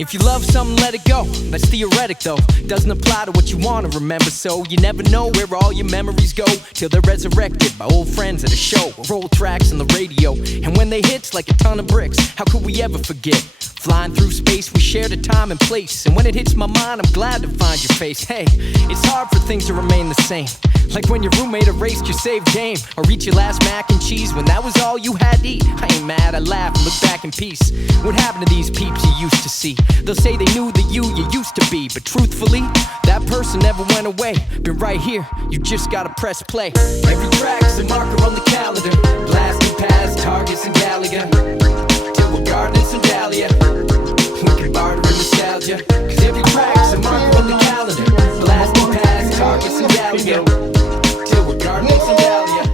If you love something, let it go. That's theoretic though. Doesn't apply to what you want to remember. So you never know where all your memories go till they're resurrected by old friends at a show or old tracks on the radio. And when they hit's like a ton of bricks, how could we ever forget? Flying through space, we shared a time and place. And when it hits my mind, I'm glad to find your face. Hey, it's hard for things to remain the same. Like when your roommate erased your saved game, or eat your last mac and cheese when that was all you had to eat. I ain't mad, I laugh and look back in peace. What happened to these peeps you used to see? They'll say they knew the you used to be, but truthfully, that person never went away. Been right here, you just gotta press play. Every track's a marker on the calendar, blasting past Targets and Gallagher, till we're gardening some Dahlia. We can barter in nostalgia, cause every track's a marker on the calendar, blasting past Targets and Gallagher, till we're gardening some Dahlia.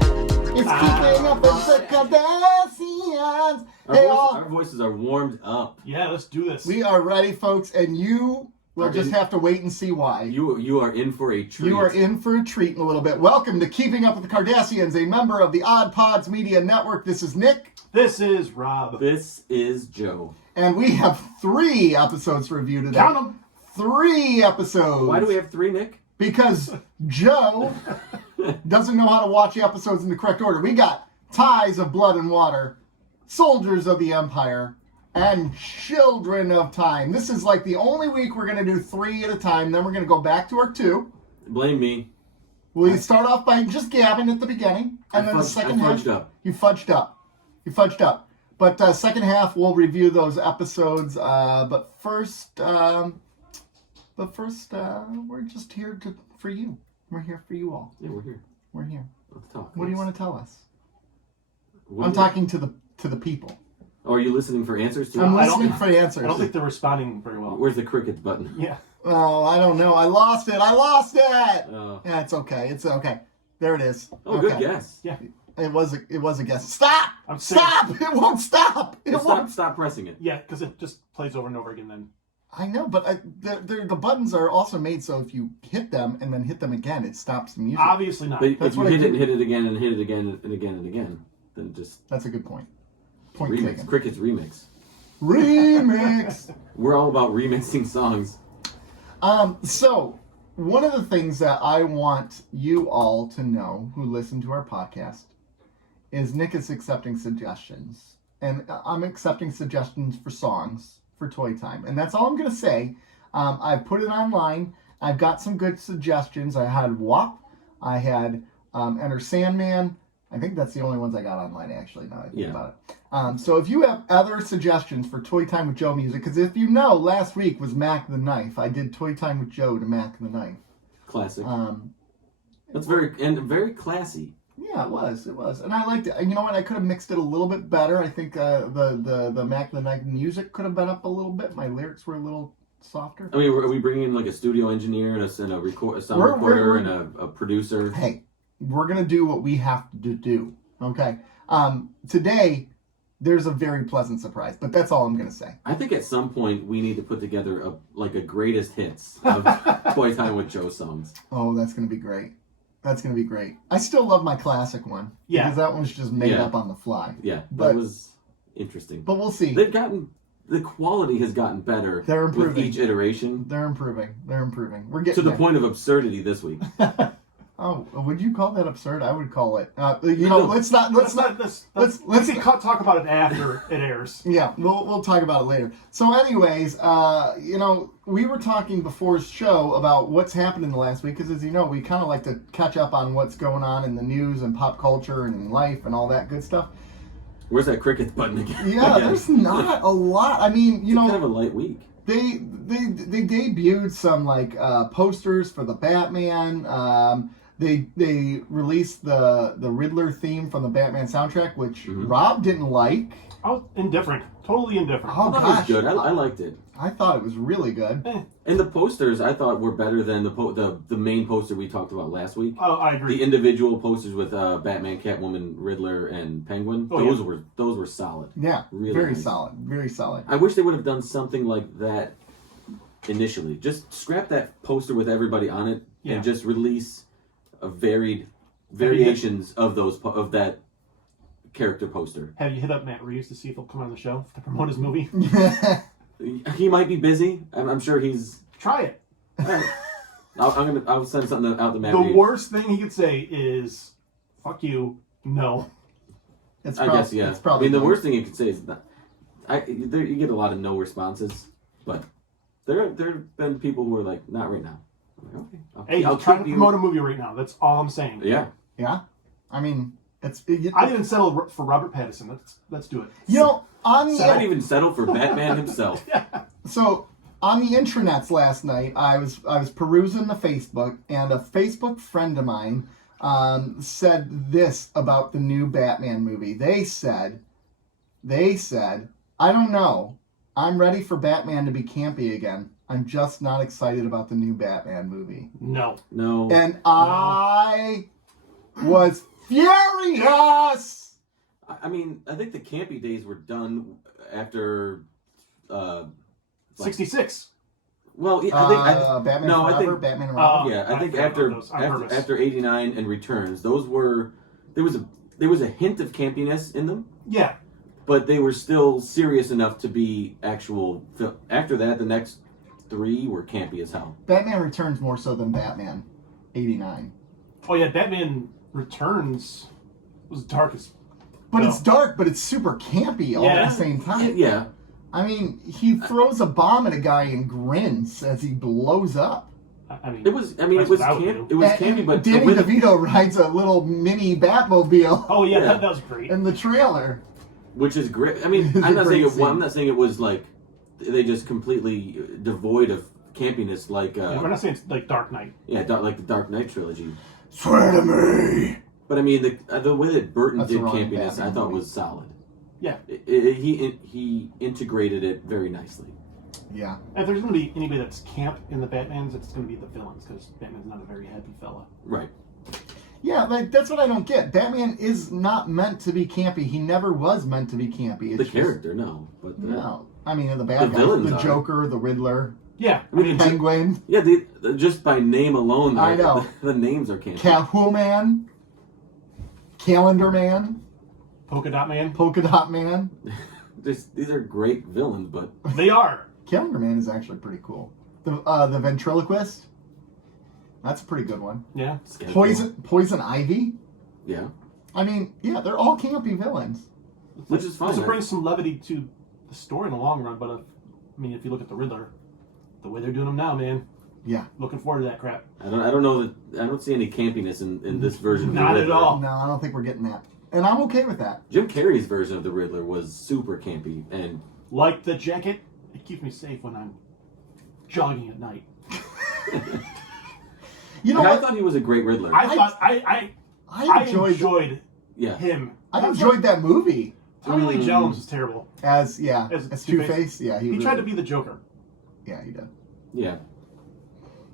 It's keeping up with the Cardassians. Our voices are warmed up. Yeah, let's do this. We are ready, folks, and you will just have to wait and see why. You are in for a treat. You are in for a treat in a little bit. Welcome to Keeping Up with the Cardassians, a member of the Odd Pods Media Network. This is Nick. This is Rob. This is Joe. And we have 3 episodes to review today. Count them. 3 episodes. Why do we have 3, Nick? Because Joe doesn't know how to watch the episodes in the correct order. We got Ties of Blood and Water, Soldiers of the Empire, and Children of Time. This is like the only week we're going to do 3 at a time. Then we're going to go back to our 2. Blame me. We start off by just gabbing at the beginning, and then the second half, you fudged up. But second half, we'll review those episodes. But first, we're just here for you. We're here for you all. Yeah, we're here. We're here. Let's talk. What do you want to tell us? I'm talking to the people. Oh, are you listening for answers to I'm us? listening for answers. I don't think they're responding very well. Where's the crickets button? Yeah. Oh, I don't know. I lost it. Oh. Yeah, it's okay. It's okay. There it is. Oh, okay. good guess. Yeah. It was a guess. Stop! I'm serious. Stop! It won't stop. It won't. Stop pressing it. Yeah, because it just plays over and over again then. I know, but the buttons are also made so if you hit them and then hit them again, it stops the music. Obviously not. But if That's you what I hit it do. and hit it again and hit it again and again and again, then just That's a good point. Point remix. taken. Crickets remix. Remix. We're all about remixing songs. So, one of the things that I want you all to know who listen to our podcast is Nick is accepting suggestions. And I'm accepting suggestions for songs for Toy Time. And that's all I'm going to say. I've put it online. I've got some good suggestions. I had WAP. I had Enter Sandman. I think that's the only ones I got online, actually, now I think about it. So if you have other suggestions for Toy Time with Joe music, because if you know, last week was Mac the Knife. I did Toy Time with Joe to Mac the Knife. Classic. That's very classy. Yeah, it was. And I liked it. You know what? I could have mixed it a little bit better. I think the Mac the Knife music could have been up a little bit. My lyrics were a little softer. I mean, are we bringing in like a studio engineer and a sound recorder and a producer? Hey, we're going to do what we have to do, okay? Today, there's a very pleasant surprise, but that's all I'm going to say. I think at some point we need to put together a greatest hits of Toy Time with Joe songs. Oh, that's going to be great. That's going to be great. I still love my classic one. Yeah. Because that one's just made up on the fly. Yeah, But- that was interesting. But we'll see. The quality has gotten better They're improving. with each iteration. They're improving. We're getting To the there. point of absurdity this week. Oh, would you call that absurd? I would call it. No. Let's talk about it after it airs. Yeah, we'll talk about it later. So, anyways, we were talking before the show about what's happened in the last week because, as you know, we kind of like to catch up on what's going on in the news and pop culture and in life and all that good stuff. Where's that cricket button again? Yeah, there's not a lot. I mean, it's kind of a light week. They debuted some posters for the Batman. They released the Riddler theme from the Batman soundtrack, which Rob didn't like. Oh, indifferent. Totally indifferent. Oh, That gosh. was good. I liked it. I thought it was really good. And the posters I thought were better than the main poster we talked about last week. Oh, I agree. The individual posters with Batman, Catwoman, Riddler, and Penguin. Those were solid. Yeah, Really very nice. solid. Very solid. I wish they would have done something like that initially. Just scrap that poster with everybody on it and just release a variations of that character poster. Have you hit up Matt Reeves to see if he'll come on the show to promote his movie? He might be busy. I'm sure he's. Try it. All right. I'll send something out to Matt The Reeves. worst thing he could say is, "Fuck you." No. I guess, yeah. It's probably the worst thing you could say is that you get a lot of no responses, but there have been people who are like, not right now. I'm like, okay, Hey, I'll I'm trying to keep you. promote a movie right now. That's all I'm saying. Yeah. Yeah, I mean, I didn't settle for Robert Pattinson. Let's do it. you know, on I didn't the even settle for Batman himself. so on the intranets last night, I was perusing the Facebook, and a Facebook friend of mine said this about the new Batman movie. They said, I don't know. I'm ready for Batman to be campy again. I'm just not excited about the new Batman movie. No. And I was furious! I mean, I think the campy days were done after. 66. Well, yeah, I think Batman no, Forever, I think Batman and Robin. yeah, I I think forgot after about those on purpose. after 89 and Returns, those were there was a hint of campiness in them, Yeah. but they were still serious enough to be actual. After that, the next 3 were campy as hell. Batman Returns more so than Batman 89. Oh yeah, Batman Returns was dark as. But No. it's dark, but it's super campy all at Yeah. the same time. Yeah, I mean, he throws a bomb at a guy and grins as he blows up. I mean, it was. I mean, that's it was what I would camp. do. It was And campy, but Danny with, DeVito rides a little mini Batmobile Oh yeah, Yeah. That was great. in the trailer. which is great. I mean, It's I'm a not saying great it. Well, scene. I'm not saying it was like they just completely devoid of campiness, like We're not saying it's like Dark Knight. like the Dark Knight trilogy. Swear to me. But I mean, the way that Burton That's did the wrong campiness, I Batman thought movie. was solid. Yeah. He integrated it very nicely. Yeah. If there's going to be anybody that's camp in the Batmans, it's going to be the villains because Batman's not a very happy fella. Right. Yeah, like that's what I don't get. Batman is not meant to be campy. He never was meant to be campy. It's The just- character, no, but No. I mean, the bad The guys. villains The are. Joker, the Riddler, Yeah. I mean, Penguin, yeah, just by name alone, I know. the names are campy. Catwoman, Calendar Man, Polka Dot Man. Polka Dot Man. These are great villains, but They are. Calendar Man is actually pretty cool. The ventriloquist. That's a pretty good one. Yeah. Scarecrow. Poison Ivy. Yeah, I mean, yeah, they're all campy villains. which is fine. This will bring some levity to the story in the long run, but I mean, if you look at the Riddler, the way they're doing him now, man, Yeah. looking forward to that crap. I don't know that I don't see any campiness in this version. Of the Not at Riddler. all. No, I don't think we're getting that. And I'm okay with that. Jim Carrey's version of the Riddler was super campy, and Like the jacket, it keeps me safe when I'm jogging at night. You know I what? thought he was a great Riddler. I enjoyed yeah, him. I enjoyed that movie Tommy Lee Jones is terrible. as As Two-Face. Yeah, He tried to be the Joker. Yeah, he did. yeah.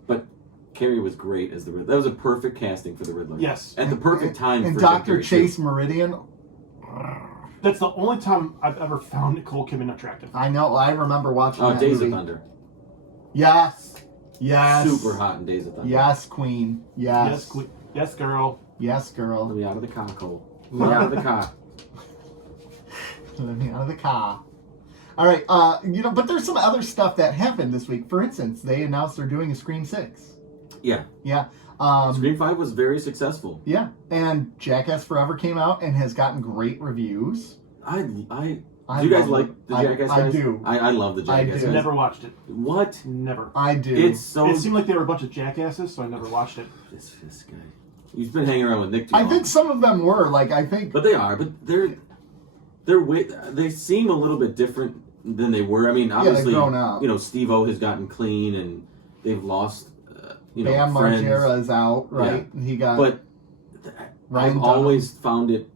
But Carrey was great as the Riddler. That was a perfect casting for the Riddler. Yes. At the perfect time And for Dr. Jim Carrey, Chase too. Meridian. That's the only time I've ever found Nicole Kidman attractive. I know. I remember watching Oh, that Days movie. of Thunder. Yes. Yes. Super hot in Days of Thunder. Yes, Queen. Yes. Yes, yes, girl. Yes, Let girl. me out of the cockhole. Let me out of the cock. Let me out of the car. All right. But there's some other stuff that happened this week. For instance, they announced they're doing a Scream 6. Yeah. Yeah. Scream 5 was very successful. Yeah. And Jackass Forever came out and has gotten great reviews. Do you guys like the Jackass guys? I do. I love the I Jackass do. guys. Never watched it. What? Never. I do. It's so... It seemed like they were a bunch of jackasses, so I never watched it. This guy. You've been hanging around with Nick too I long. think some of them were I think. But they are. But they seem a little bit different than they were. I mean, obviously, they've grown up. Steve-O has gotten clean and they've lost, Bam friends. Margera is out, right? Yeah. He got. But Ryan I've Dunham. always found it,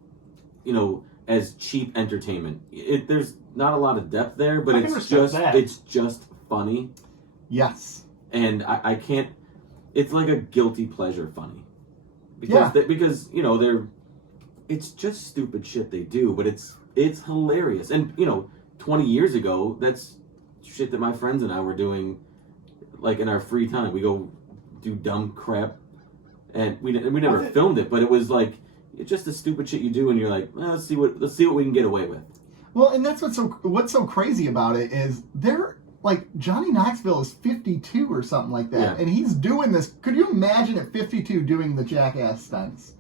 as cheap entertainment. There's not a lot of depth there, but I can respect that. it's just funny, Yes. and I can't. It's like a guilty pleasure funny, Yeah. because they're. It's just stupid shit they do, but it's hilarious. And 20 years ago, that's shit that my friends and I were doing, like in our free time. We go do dumb crap, and we never filmed it, but it was like it's just the stupid shit you do, and you're like, let's see what we can get away with. Well, and that's what's so crazy about it is they're like Johnny Knoxville is 52 or something like that, Yeah. and he's doing this. Could you imagine at 52 doing the jackass stunts?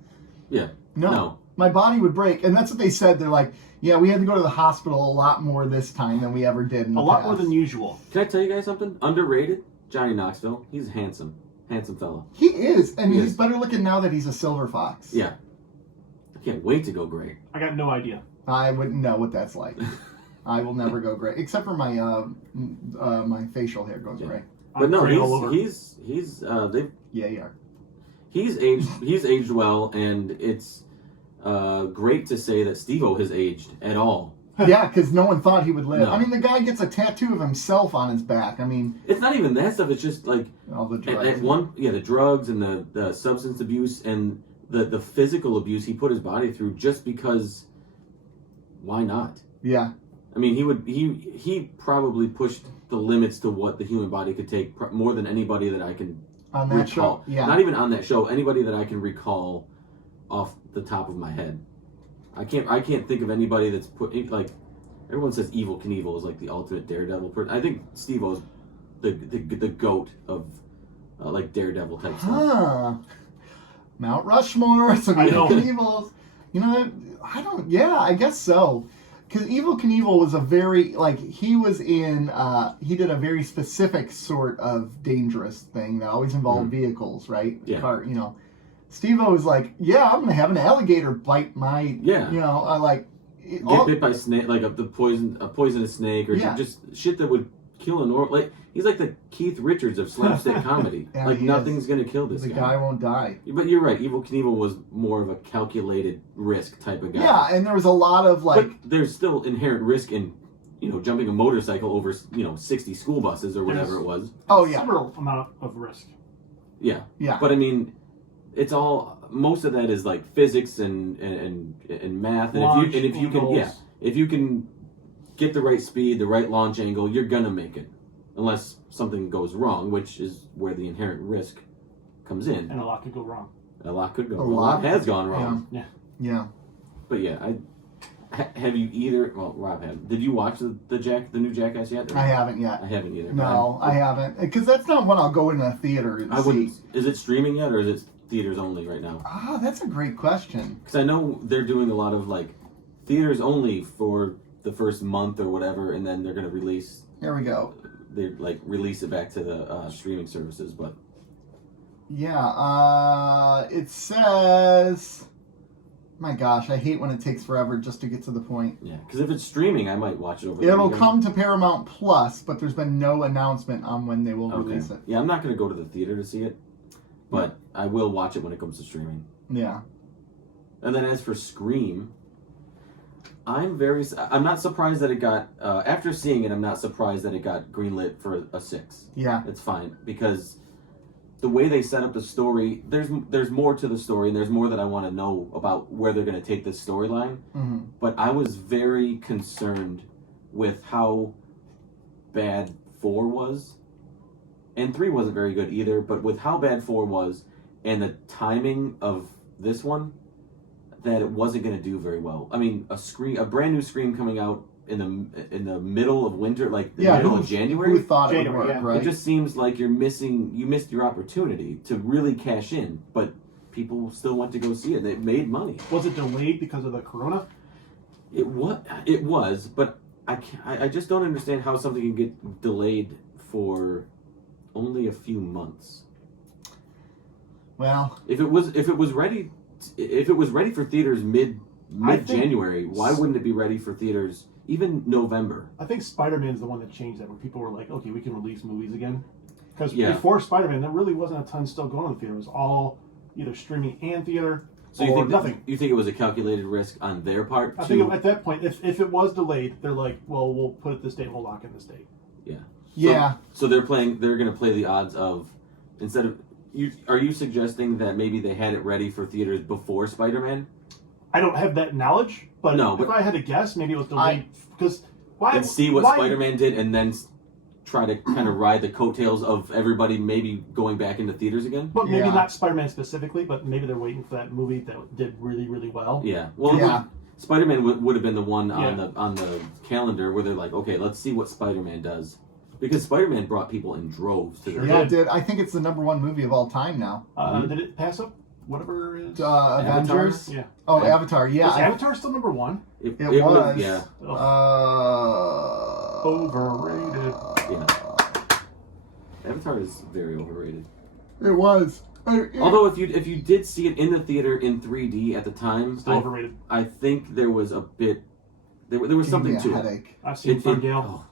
Yeah. No. My body would break, and that's what they said. They're like, yeah, we had to go to the hospital a lot more this time than we ever did in the A lot past. more than usual. Can I tell you guys something? Underrated? Johnny Knoxville. He's handsome. Handsome fella. He is, and He he's is. better looking now that he's a silver fox. Yeah. I can't wait to go gray. I got no idea. I wouldn't know what that's like. I will never go gray, except for my my facial hair goes Yeah. gray. But no, Gray all over. he's Yeah, you are. he's aged well, and it's great to say that Steve-O has aged at all. Yeah, because no one thought he would live. No. I mean, the guy gets a tattoo of himself on his back. I mean, It's not even that stuff. It's just like all the drugs. the drugs and the substance abuse and the physical abuse he put his body through just because. Why not? Yeah. I mean, he probably pushed the limits to what the human body could take more than anybody that I can On that recall. show. Yeah. Not even on that show. Anybody that I can recall off the top of my head. I can't think of anybody that's put like everyone says Evel Knievel is like the ultimate daredevil person. I think Steve-O's the goat of like daredevil type stuff. Huh. Mount Rushmore. Some I Evil know. Knievel's. You know, I don't. Yeah, I guess so. Because Evel Knievel was a very he was in. He did a very specific sort of dangerous thing that always involved vehicles, right? Yeah. You know, Steve-O was like, yeah, I'm gonna have an alligator bite my. Yeah. You know, I like. Get bit by snake, like a poisonous snake, or Yeah. just shit that would kill an or like he's like the Keith Richards of slapstick comedy. Yeah, like he nothing's is. gonna kill this The guy. guy won't die. But you're right. Evel Knievel was more of a calculated risk type of guy. Yeah, and there was a lot of but there's still inherent risk in jumping a motorcycle over 60 school buses or whatever There's- it was. Oh yeah, Similar amount of risk. Yeah. yeah. But I mean, it's all most of that is like physics and math, and Launch if you can angles. if you can get the right speed, the right launch angle, you're gonna make it, unless something goes wrong, which is where the inherent risk comes in. And a lot could go wrong. A lot could go A wrong. A lot lot has gone wrong. Yeah. But yeah, have you either? Well, Rob had. Did you watch the new Jackass yet? I haven't yet. I haven't either. No, I haven't. Because that's not one I'll go in a theater and I see. wouldn't. Is it streaming yet, or is it theaters only right now? Ah, that's a great question. Because I know they're doing a lot of like theaters only for the first month or whatever, and then they're gonna release. Here we go. They like release it back to the streaming services, but Yeah, it says... My gosh, I hate when it takes forever just to get to the point. yeah. Because if it's streaming, I might watch it over. the It'll weekend. come to Paramount Plus, but there's been no announcement on when they will Okay. release it. Yeah, I'm not gonna go to the theater to see it, but I will watch it when it comes to streaming. Yeah. And then as for Scream, I'm not surprised that it got after seeing it. I'm not surprised that it got greenlit for a 6. Yeah. It's fine because the way they set up the story, there's more to the story, and there's more that I want to know about where they're going to take this storyline. Mm-hmm. But I was very concerned with how bad 4 was, and 3 wasn't very good either. But with how bad 4 was, and the timing of this one, that it wasn't going to do very well. I mean, a brand new Scream coming out in the middle of winter, like the middle of January. Who thought it would January, work, yeah. right? It just seems like you missed your opportunity to really cash in, but people still went to go see it. They made money. Was it delayed because of the corona? It was, but I just don't understand how something can get delayed for only a few months. Well, If it was ready for theaters mid January, why wouldn't it be ready for theaters even November? I think Spider-Man's the one that changed that, where people were like, okay, we can release movies again. Because Yeah. before Spider-Man, there really wasn't a ton still going on in the theater. It was all either streaming and theater, So or you think nothing. you think it was a calculated risk on their part? I think at that point, if it was delayed, they're like, well, we'll put it this date, we'll lock in this date. yeah. So they're going to play the odds of, instead of are you suggesting that maybe they had it ready for theaters before Spider-Man? I don't have that knowledge, but No, if but- I had to guess, maybe it was delayed because why? And see what why- Spider-Man did, and then try to kind of ride the coattails of everybody maybe going back into theaters again? But maybe Yeah. not Spider-Man specifically, but maybe they're waiting for that movie that did really, really well. Yeah. Well, Yeah. Spider-Man would have been the one Yeah. on the calendar where they're like, okay, let's see what Spider-Man does. Because Spider-Man brought people in droves to Sure Yeah, did. it did. I think it's the #1 movie of all time now. Did it pass up whatever is? Avengers. Yeah. Oh, Avatar. Yeah. Was Avatar still #1? It was. Yeah. Overrated. Yeah. Avatar is very overrated. It was. Although if you did see it in the theater in 3D at the time, Still overrated. I think there was a bit there was Gave me something a to it. headache. I've seen Oh,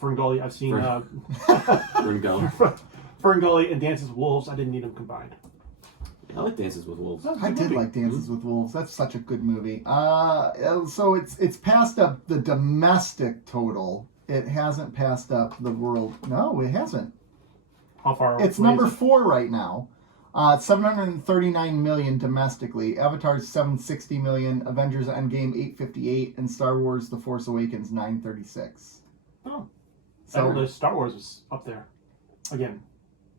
Ferngully. I've seen Ferngully. Ferngully and Dances with Wolves. I didn't need them combined. I like Dances with Wolves. That was a I good did movie. like Dances with Wolves. That's such a good movie. So it's passed up the domestic total. It hasn't passed up the world. No, it hasn't. How far? It's away number is it? 4 right now. 739 million domestically. Avatar's 760 million. Avengers Endgame 858, and Star Wars: The Force Awakens 936. Oh, So the Star Wars was up there again.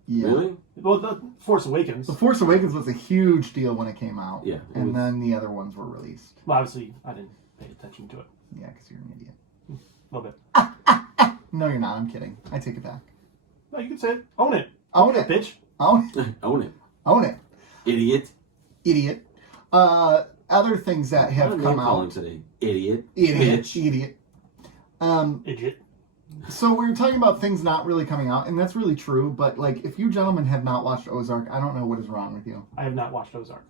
yeah. Really? Well, the Force Awakens. The Force Awakens was a huge deal when it came out. Yeah, it And was. then the other ones were released. Well, obviously, I didn't pay attention to it. Yeah, because you're an idiot. A little bit. No, you're not. I'm kidding. I take it back. No, you can say it. Own it, Own it. bitch. Own it. Own it, Own it. idiot. Idiot. Other things that have I'm come calling out. today, idiot. Idiot. Bitch. Idiot. Idiot. So we were talking about things not really coming out, and that's really true. But like, if you gentlemen have not watched Ozark, I don't know what is wrong with you. I have not watched Ozark.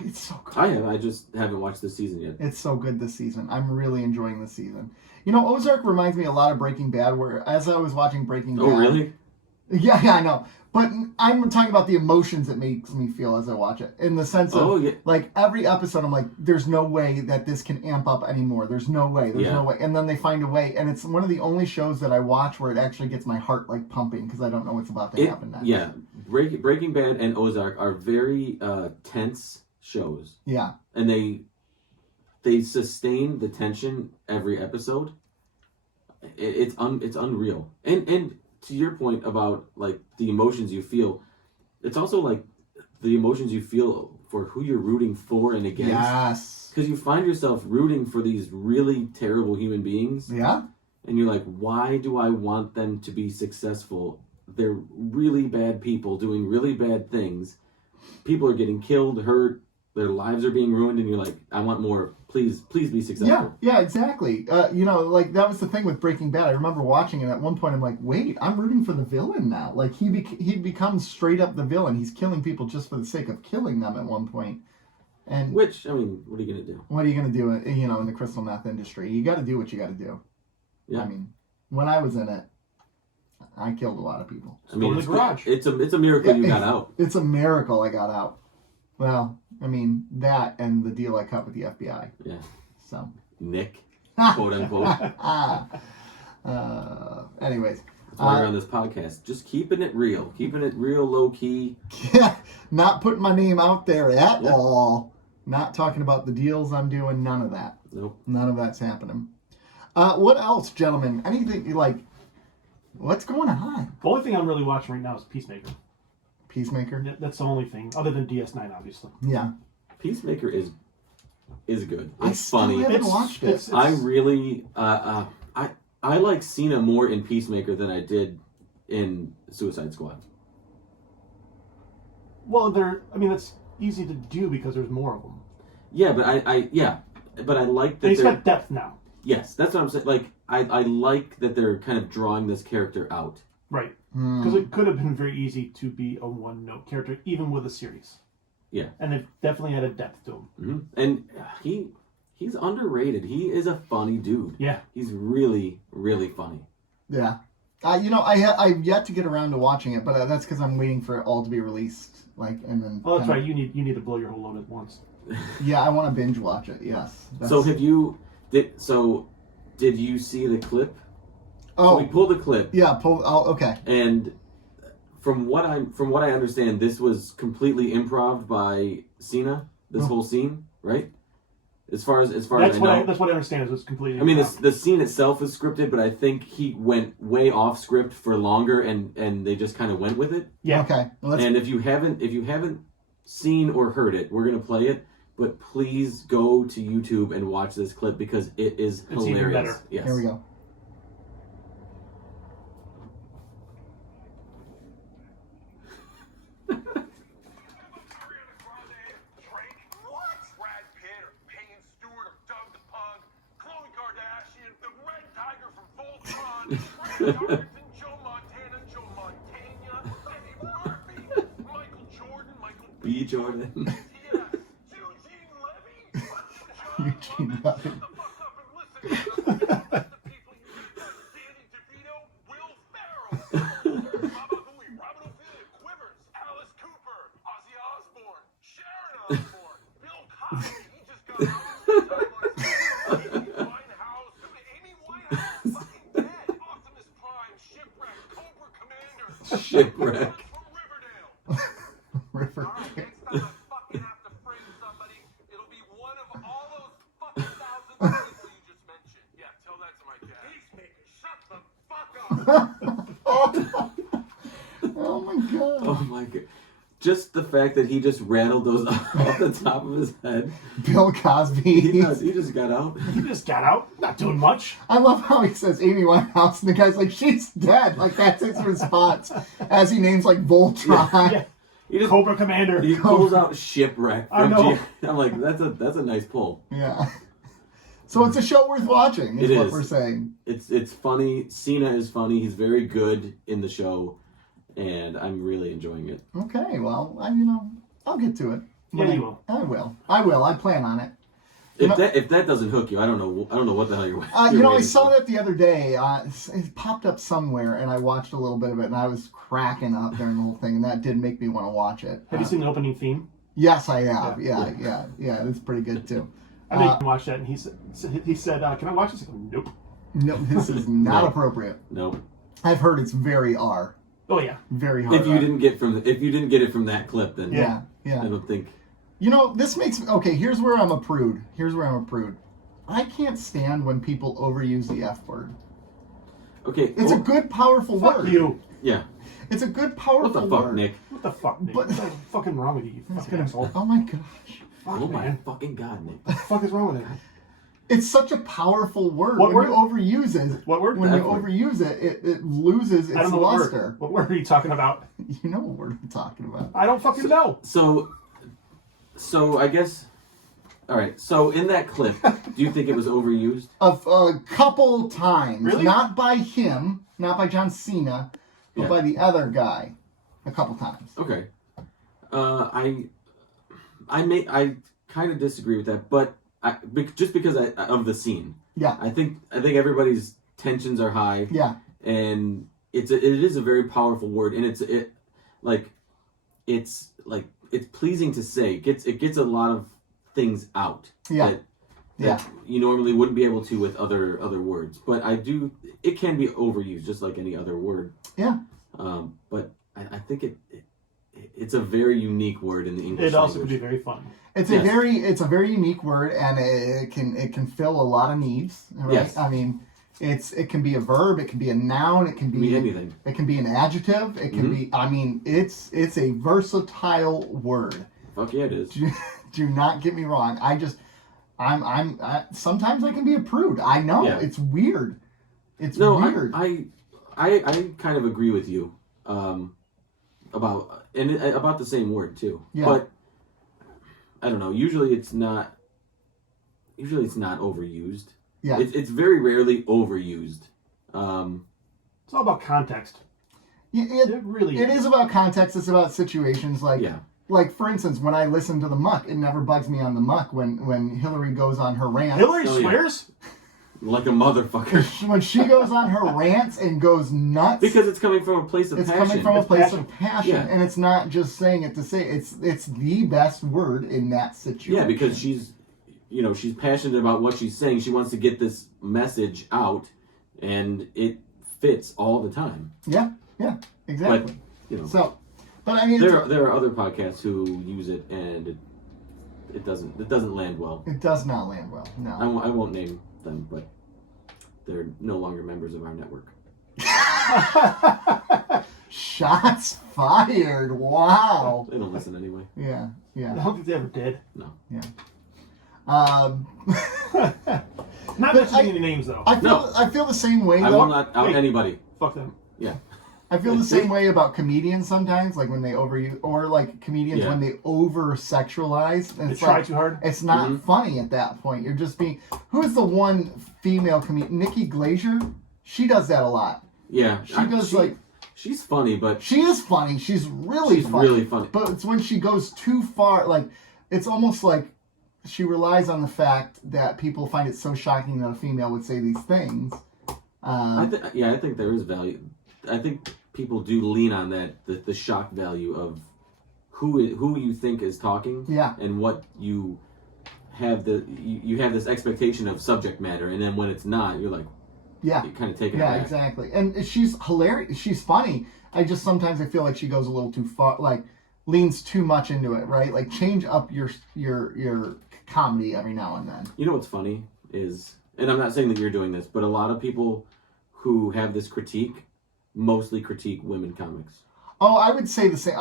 It's so good. I have. I just haven't watched this season yet. It's so good this season. I'm really enjoying this season. You know, Ozark reminds me a lot of Breaking Bad, where as I was watching Breaking Bad. Oh, really? Yeah, I know. But I'm talking about the emotions it makes me feel as I watch it. In the sense of, Oh, yeah. like, every episode I'm like, there's no way that this can amp up anymore. There's no way. There's Yeah. no way. And then they find a way. And it's one of the only shows that I watch where it actually gets my heart, like, pumping because I don't know what's about to happen next. Yeah. Breaking Bad and Ozark are very tense shows. Yeah. And they sustain the tension every episode. It's unreal. And to your point about like the emotions you feel, it's also like the emotions you feel for who you're rooting for and against. Yes. Because you find yourself rooting for these really terrible human beings, Yeah. and you're like, why do I want them to be successful? They're really bad people doing really bad things. People are getting killed, hurt, their lives are being ruined, and you're like, I want more. Please be successful. Yeah, exactly. You know, like that was the thing with Breaking Bad. I remember watching it at one point. I'm like, wait, I'm rooting for the villain now. Like he becomes straight up the villain. He's killing people just for the sake of killing them at one point. And Which, I mean, what are you going to do? what are you gonna do? You know, in the crystal meth industry, you got to do what you got to do. Yeah. I mean, when I was in it, I killed a lot of people. I mean, go to the garage. it's a miracle you got out. It's a miracle I got out. Well, I mean that and the deal I cut with the FBI. Yeah. So. Nick, quote unquote. Anyways. That's why we're on this podcast. Just keeping it real low key. Yeah, not putting my name out there at all. Not talking about the deals I'm doing. None of that. Nope. None of that's happening. What else, gentlemen? Anything you like? What's going on? The only thing I'm really watching right now is Peacemaker. Peacemaker. That's the only thing, other than DS9, obviously. Yeah, Peacemaker is good. I It's still funny. haven't watched it. I really I like Cena more in Peacemaker than I did in Suicide Squad. Well, that's easy to do because there's more of them. Yeah, but I like that And he's they're got depth now. yes, that's what I'm saying. Like I like that they're kind of drawing this character out. Right. Hmm. Because it could have been very easy to be a one-note character, even with a series. Yeah. And they've definitely had a depth to him. Mm-hmm. And he's underrated. He is a funny dude. Yeah. He's really, really funny. Yeah. You know, I've yet to get around to watching it, but that's because I'm waiting for it all to be released. Like, and then. Oh, that's kinda- right. You need to blow your whole load at once. Yeah, I want to binge watch it. Yes. So did you see the clip? So we Oh, pulled the clip, yeah. Oh, okay. and from what I understand, this was completely improv by Cena. This whole scene, right? As far as I know. That's what I understand. Is it's completely. I mean, improv. the scene itself is scripted, but I think he went way off script for longer, and they just kind of went with it. Yeah. Okay. Well, let's. And if you haven't seen or heard it, we're gonna play it. But please go to YouTube and watch this clip because it is It's even hilarious. better. Yes. Here we go. Robertson, Joe Montana, Joe Montana, Eddie Murphy, Michael Jordan, Michael B. Jordan. Yes, Eugene Levy, Eugene John Levy. Shut the fuck up and listen. The people you just Danny DeVito, Will Ferrell, Baba Hooey, Robert Ophelia, Quivers, Alice Cooper, Ozzy Osbourne, Sharon Osbourne, Bill Cosby. He just got out. Amy Winehouse, dude, Amy Winehouse, fucking dead. Optimus Prime, Shipwreck, Cobra Commander. Shipwreck. From Riverdale. River. Alright, next time I fucking have to frame somebody, it'll be one of all those fucking thousands of people you just mentioned. Yeah, tell that to my cat. Peacemaker, shut the fuck up. Oh my god. Oh my god. Just the fact that he just rattled those off the top of his head. Bill Cosby. He just got out. He just got out, not doing much. I love how he says Amy Winehouse, and the guy's like, she's dead. Like, that's his response. As he names, like, Voltron. Yeah. He just Cobra Commander. he pulls out Shipwreck. I know. I'm like, that's a nice pull. Yeah. So it's a show worth watching, is It what is. we're saying. It's funny. Cena is funny. He's very good in the show, and I'm really enjoying it. Okay, well, I'll get to it. Yeah, you will. I will. I plan on it. You know- If that doesn't hook you, I don't know what the hell you're. I waiting saw for. that the other day. It popped up somewhere, and I watched a little bit of it, and I was cracking up during the whole thing, and that did make me want to watch it. Have you seen the opening theme? Yes, I have. Yeah. It's pretty good too. I made him watch that, and he said, "Can I watch this?" I go, nope. No, this is not No. appropriate. No. I've heard it's very R, Oh yeah. very hard. If you didn't get it from that clip, then yeah. I don't think. This makes okay. Here's where I'm a prude. I can't stand when people overuse the F word. Okay. It's a good, powerful Fuck word. you. Yeah. It's a good, What powerful the fuck, word. Nick? What the fuck, Nick? But- What's fucking wrong with you? You It's fucking gonna- asshole. oh my gosh. Fuck, Oh my man. fucking god, Nick. What the fuck is wrong with it? It's such a powerful word. What when word? you overuse it, What word? when you F word. overuse it, it loses I don't its know what luster. word. What word are you talking about? You know what word I'm talking about. I don't fucking know. So I guess. All right. So in that clip, do you think it was overused? A couple times. Really? Not by him, not by John Cena, but Yeah. by the other guy. A couple times. Okay. I kind of disagree with that, but just because of the scene. Yeah. I think everybody's tensions are high, Yeah. and it is a very powerful word, and it's pleasing to say. It gets a lot of things out. Yeah. That you normally wouldn't be able to with other words, but it can be overused just like any other word. Yeah. But I think it's a very unique word in the English It also could language. be very fun. It's Yes. a very unique word, and it can fill a lot of needs. Right? Yes. I mean, it can be a verb, it can be a noun, it can be anything. It can be an adjective. It can be. I mean, it's a versatile word. Fuck yeah, it is. Do not get me wrong. Sometimes I can be a prude. I know Yeah. it's weird. It's No, weird. I kind of agree with you about the same word too. Yeah. But I don't know. Usually it's not overused. Yeah. It's very rarely overused. It's all about context. It really It is about context. It's about situations like. Yeah. Like, for instance, when I listen to the Muck, it never bugs me on the Muck when Hillary goes on her rants. Hillary Oh, yeah. swears? Like a motherfucker. When she goes on her rants and goes nuts. Because it's coming from a place of it's passion. coming from a It's place passion. of passion. Yeah. And it's not just saying it to say it. It's the best word in that situation. Yeah, because she's passionate about what she's saying. She wants to get this message out, and it fits all the time. Yeah, exactly. But But I mean, there are other podcasts who use it, and it doesn't land well. it does not land well. No. I won't name them, but they're no longer members of our network. Shots fired! Wow. They don't listen anyway. Yeah. I don't think they ever did. No. Not mentioning any names, though. I feel the same way I though. will not out Wait. anybody. Fuck them. Yeah. I feel the same way about comedians sometimes, like when they overuse, or like comedians Yeah. when they over sexualize. They try too hard. It's not Mhm. funny at that point. You're just being. Who is the one female comedian? Nikki Glaser. She does that a lot. Yeah, she's funny, but she is funny. She's really funny. But it's when she goes too far, like it's almost like she relies on the fact that people find it so shocking that a female would say these things. I think there is value. I think people do lean on that, the shock value of who you think is talking, and what you have you have this expectation of subject matter, and then when it's not, you're like, you kind of take it back. Exactly. And she's hilarious. She's funny. I sometimes feel like she goes a little too far, like leans too much into it, right? Like change up your comedy every now and then. You know what's funny is, and I'm not saying that you're doing this, but a lot of people who have this critique mostly critique women comics. Oh, I would say the same.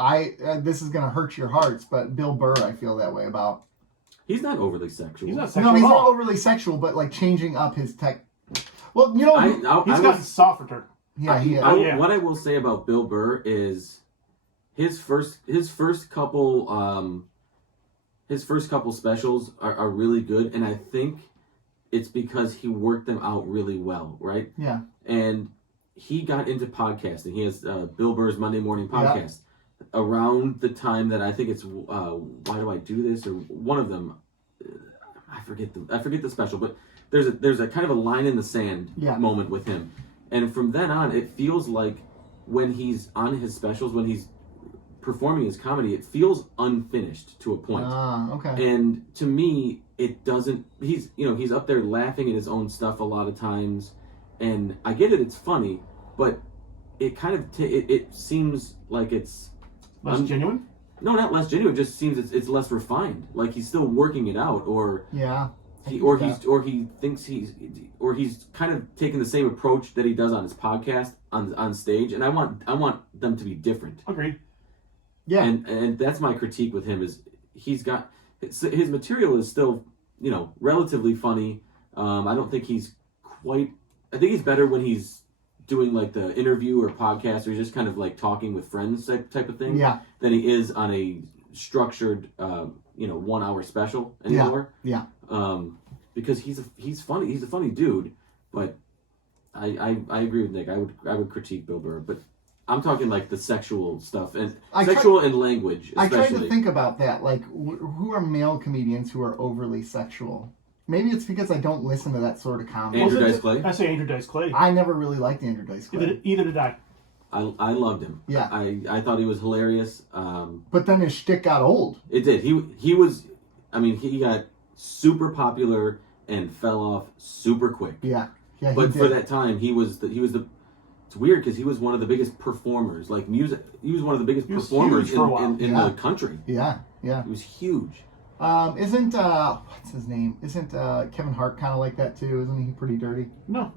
This is going to hurt your hearts, but Bill Burr, I feel that way about. He's not overly sexual. He's not sexual. No, he's not overly sexual, but like changing up his tech. Well, you know, he's got the softer. Yeah, What I will say about Bill Burr is his first couple specials are really good, and I think it's because he worked them out really well, right? Yeah. And he got into podcasting. He has Bill Burr's Monday Morning Podcast. Around the time that I think it's Why Do I Do This, or one of them, I forget the special, but there's a kind of a line in the sand moment with him, and from then on, it feels like when he's on his specials, when he's performing his comedy, it feels unfinished to a point. Okay. And to me, it doesn't. He's up there laughing at his own stuff a lot of times, and I get it. It's funny, but it kind of it seems like it's less genuine. No, not less genuine. It just seems it's less refined. Like he's still working it out, or he's kind of taking the same approach that he does on his podcast on stage. And I want them to be different. Agreed. Yeah. And that's my critique with him is he's got his material is still relatively funny. I don't think he's quite. I think he's better when he's doing like the interview or podcast, or he's just kind of like talking with friends type of thing. Yeah. Than he is on a structured 1 hour special anymore. Yeah. Because he's funny. He's a funny dude, but I agree with Nick. I would critique Bill Burr, but I'm talking like the sexual stuff and and language. Especially. I tried to think about that. Like, who are male comedians who are overly sexual? Maybe it's because I don't listen to that sort of comedy. Andrew Dice Clay. I say Andrew Dice Clay. I never really liked Andrew Dice Clay. Either did I. I loved him. Yeah. I thought he was hilarious. But then his shtick got old. It did. He was. I mean, he got super popular and fell off super quick. Yeah. Yeah. But for that time, he was the. It's weird because he was one of the biggest performers, like music. He was one of the biggest performers in the country. Yeah. Yeah. He was huge. Isn't what's his name? Isn't Kevin Hart kind of like that too? Isn't he pretty dirty? No.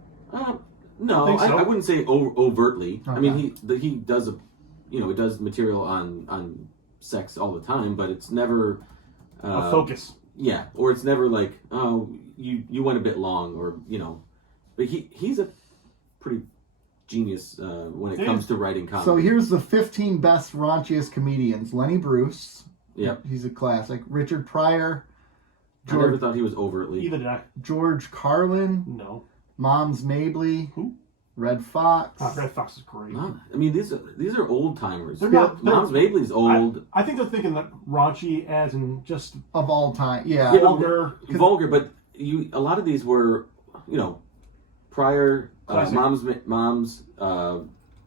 No, So. I wouldn't say overtly. Okay. I mean, he does it does material on sex all the time, but it's never A focus. Yeah, or it's never like, oh, you went a bit long, or but he's a pretty genius when it comes to writing comedy. So here's the 15 best raunchiest comedians: Lenny Bruce. Yep, he's a classic. Richard Pryor. I never thought he was overtly. Either did I. George Carlin. No. Moms Mabley. Who? Red Fox. Red Fox is great. I mean, these are old timers. They're not. Moms Mabley's old. I think they're thinking that raunchy as in just of all time. Yeah. Vulgar. But a lot of these were, Pryor, Moms,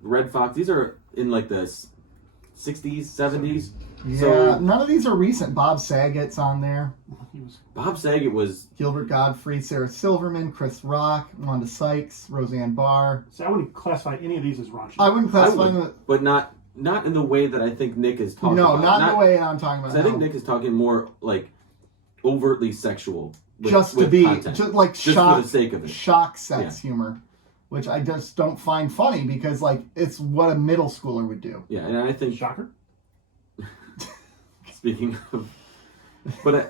Red Fox. These are in like the 60s, 70s. Yeah, so, none of these are recent. Bob Saget's on there. Bob Saget was... Gilbert Gottfried, Sarah Silverman, Chris Rock, Wanda Sykes, Roseanne Barr. See, I wouldn't classify any of these as raunchy. I wouldn't classify them... But not in the way that I think Nick is talking about. No, not in the way I'm talking about. I think Nick is talking more like overtly sexual. Just for the sake of it. Shock sex humor. Which I just don't find funny because, it's what a middle schooler would do. Yeah, and I think... Shocker? Speaking of... But, I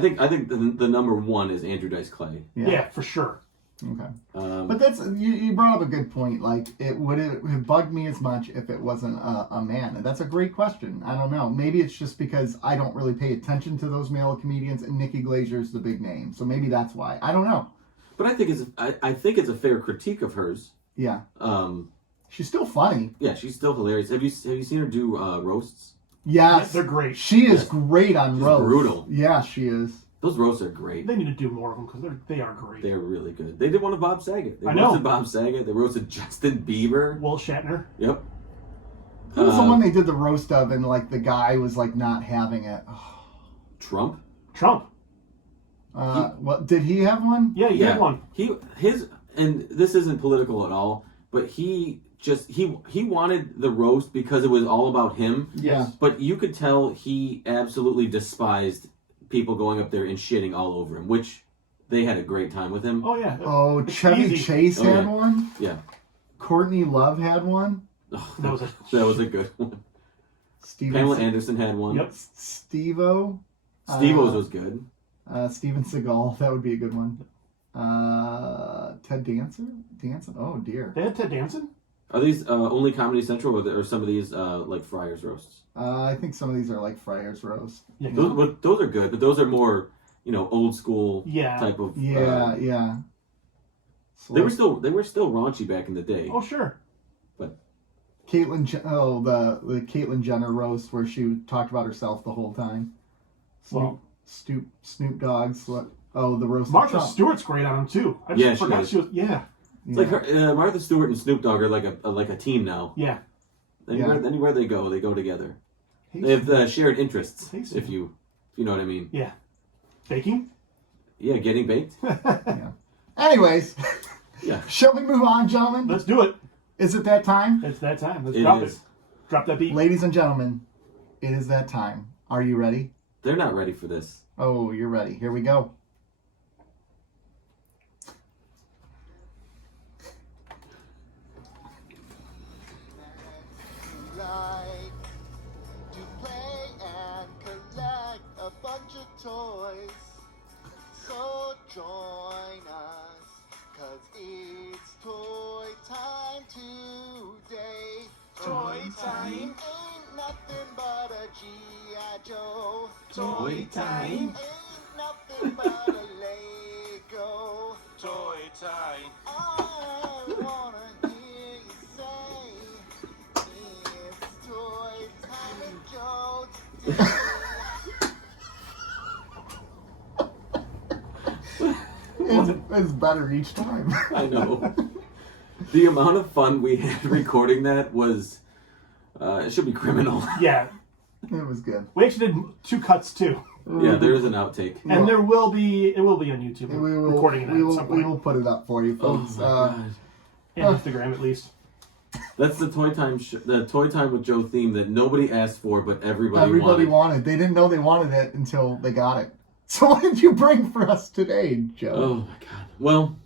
think the number one is Andrew Dice Clay. Yeah, for sure. Okay. But that's... You brought up a good point. Would it have bugged me as much if it wasn't a man? And that's a great question. I don't know. Maybe it's just because I don't really pay attention to those male comedians and Nikki Glazer's the big name. So maybe that's why. I don't know. But I think it's a fair critique of hers. Yeah. Um, She's still funny. yeah, she's still hilarious. Have you seen her do roasts? Yes. They're great. She is great on She's roast. brutal. Yeah, she is. Those roasts are great. They need to do more of them because they are great. They're really good. They did one of Bob Saget. They I know. roasted Bob Saget. They roasted Justin Bieber. Will Shatner. Yep. Who was the one they did the roast of and like the guy was like not having it? Trump. Trump. What did he have one? Yeah, he had one. And this isn't political at all, but he wanted the roast because it was all about him. Yeah. But you could tell he absolutely despised people going up there and shitting all over him, which they had a great time with him. Oh yeah. Oh, It's Chevy easy. Chase Oh, had yeah. one. Yeah. Courtney Love had one. Oh, That was a- that was a good one. Steven Pamela Anderson had one. Yep. Steve-O. Steve-O's was good. Steven Seagal. That would be a good one. Ted Danson. Oh dear. They had Ted Danson. Are these only Comedy Central, or some of these like Friars roasts? I think some of these are like Friars roast. Yeah. Those are good, but those are more old school Yeah. type of. Yeah, yeah. So They were still raunchy back in the day. Oh sure. Caitlyn. The Caitlyn Jenner roast where she talked about herself the whole time. Well, Snoop Dogg's what? Oh, the roast. of Martha Trump. Stewart's great on him too. I just Yeah, she forgot is. she was. Yeah. It's like her, Martha Stewart and Snoop Dogg are like a team now. Yeah. Anywhere they go together. Hey, They have shared interests, Hey, if you know what I mean. Yeah. Baking. Yeah, getting baked. Anyways, Yeah. shall we move on, gentlemen? Let's do it. Is it that time? It's that time. Let's It drop is. it. Drop that beat. Ladies and gentlemen, it is that time. Are you ready? They're not ready for this. Oh, you're ready. Here we go. Like to play and collect a bunch of toys. So join us, 'cause it's toy time today. Toy time ain't nothing but a G.I. Joe. Toy time. Ain't nothing but a Lego. Toy time. I wanna hear you say it's toy time with Joe today. It's better each time. I know. The amount of fun we had recording that was, it should be criminal. Yeah. It was good. We actually did 2 cuts too, Yeah, there is an outtake. and it will be on YouTube. We will, recording it we at will, some we point. will put it up for you, Oh folks. my god. And Instagram at least. That's the Toy Time with Joe theme that nobody asked for, but everybody Everybody wanted. wanted. They didn't know they wanted it until they got it. So what did you bring for us today, Joe? Oh my god. Well,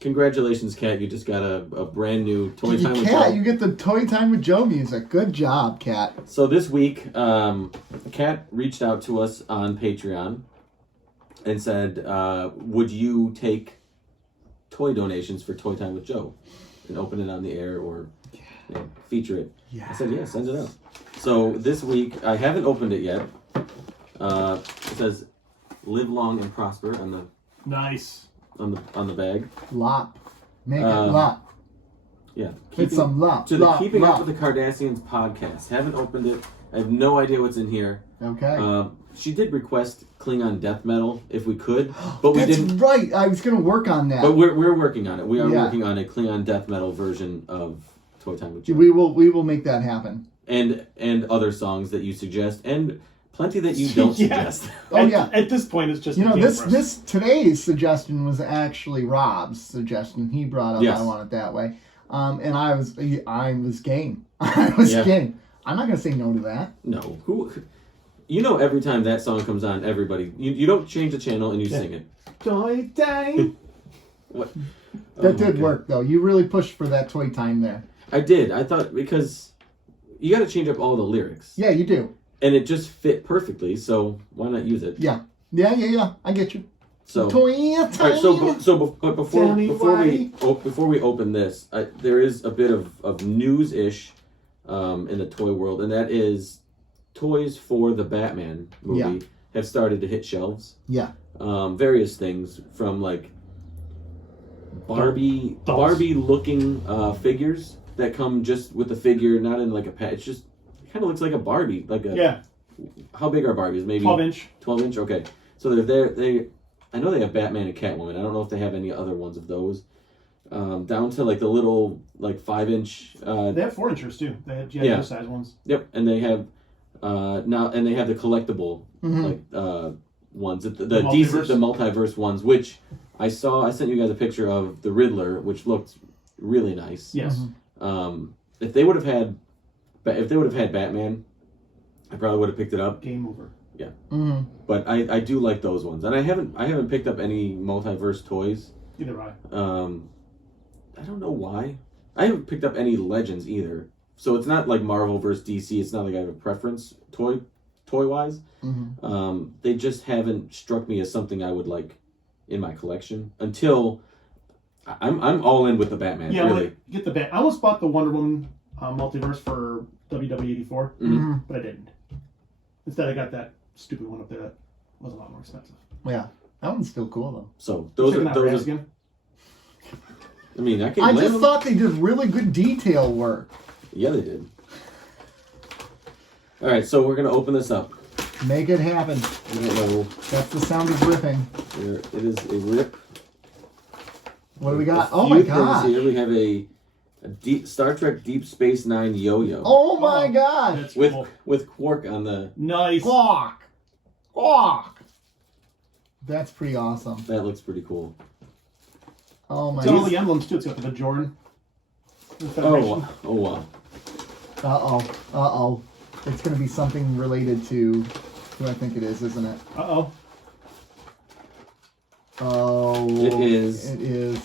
congratulations, Kat. You just got a brand new Toy Time with Kat, Joe. you get the Toy Time with Joe music. Good job, Kat. So this week, Kat reached out to us on Patreon and said, would you take toy donations for Toy Time with Joe and open it on the air or feature it? Yeah. I said, yeah, send it out. So this week, I haven't opened it yet. It says, live long and prosper on the Nice. bag. Lop. Make it lop. Yeah. It's some lop. To the lop, Keeping lop. Up with the Cardassians podcast. Haven't opened it. I have no idea what's in here. Okay. She did request Klingon death metal if we could, but we That's didn't. right. I was going to work on that. But we're working on it. We are Yeah. working on a Klingon death metal version of Toy Time with Joe. We will make that happen. And other songs that you suggest, and plenty that you don't Yeah. suggest. Oh, yeah. At this point, it's just You know, a game for us. this today's suggestion was actually Rob's suggestion. He brought up Yes. I want it that way, and I was game. I was Yeah. game. I'm not gonna say no to that. No, every time that song comes on, everybody you don't change the channel and you sing it. Toy time. What? That Oh my did God. work though. You really pushed for that toy time there. I did. I thought because you got to change up all the lyrics. Yeah, you do. And it just fit perfectly, so why not use it? Yeah. I get you. So, Toy all time. right, but before Tell me before we open this, there is a bit of news-ish in the toy world, and that is toys for the Batman movie have started to hit shelves. Yeah. Various things from like Barbie looking figures that come just with the figure, not in like a pack. It's just it kind of looks like a Barbie, like a Yeah, How big are Barbies? Maybe 12-inch. 12-inch. Okay, so they're there. I know they have Batman and Catwoman. I don't know if they have any other ones of those. Down to like the little 5-inch. They have 4-inchers too. They have other size ones. Yep, and they have they have the collectible Mm-hmm. ones, the multiverse? decent, the multiverse ones, which I saw. I sent you guys a picture of the Riddler, which looked really nice. Yes. If they would have had Batman, I probably would have picked it up. Game over. Yeah. Mm-hmm. But I do like those ones, and I haven't picked up any multiverse toys. Either way. I don't know why. I haven't picked up any Legends either. So it's not like Marvel versus DC. It's not like I have a preference toy wise. Mm-hmm. They just haven't struck me as something I would like in my collection until I'm all in with the Batman. Yeah, really. get the Bat. I almost bought the Wonder Woman multiverse for WW84, Mm-hmm. but I didn't. Instead, I got that stupid one up there that was a lot more expensive. Yeah, that one's still cool though. So those Checking are out those. Raz Are, again. I mean, I can. I blame just them. thought they did really good detail work. Yeah, they did. All right, so we're gonna open this up. Make it happen. I don't know. That's the sound of ripping. There, it is a rip. What do we got? A Oh few my things god! Here we have a deep Star Trek Deep Space Nine yo-yo Oh my gosh! That's cool. with Quark on the. Nice. Squawk! Squawk! That's pretty awesome. That looks pretty cool. Oh my It's got all god. the emblems too. It's got the Bajoran. The Oh, Federation. wow. Oh wow. Uh-oh. It's going to be something related to who I think it is, isn't it? Uh-oh. Oh. It is. It is.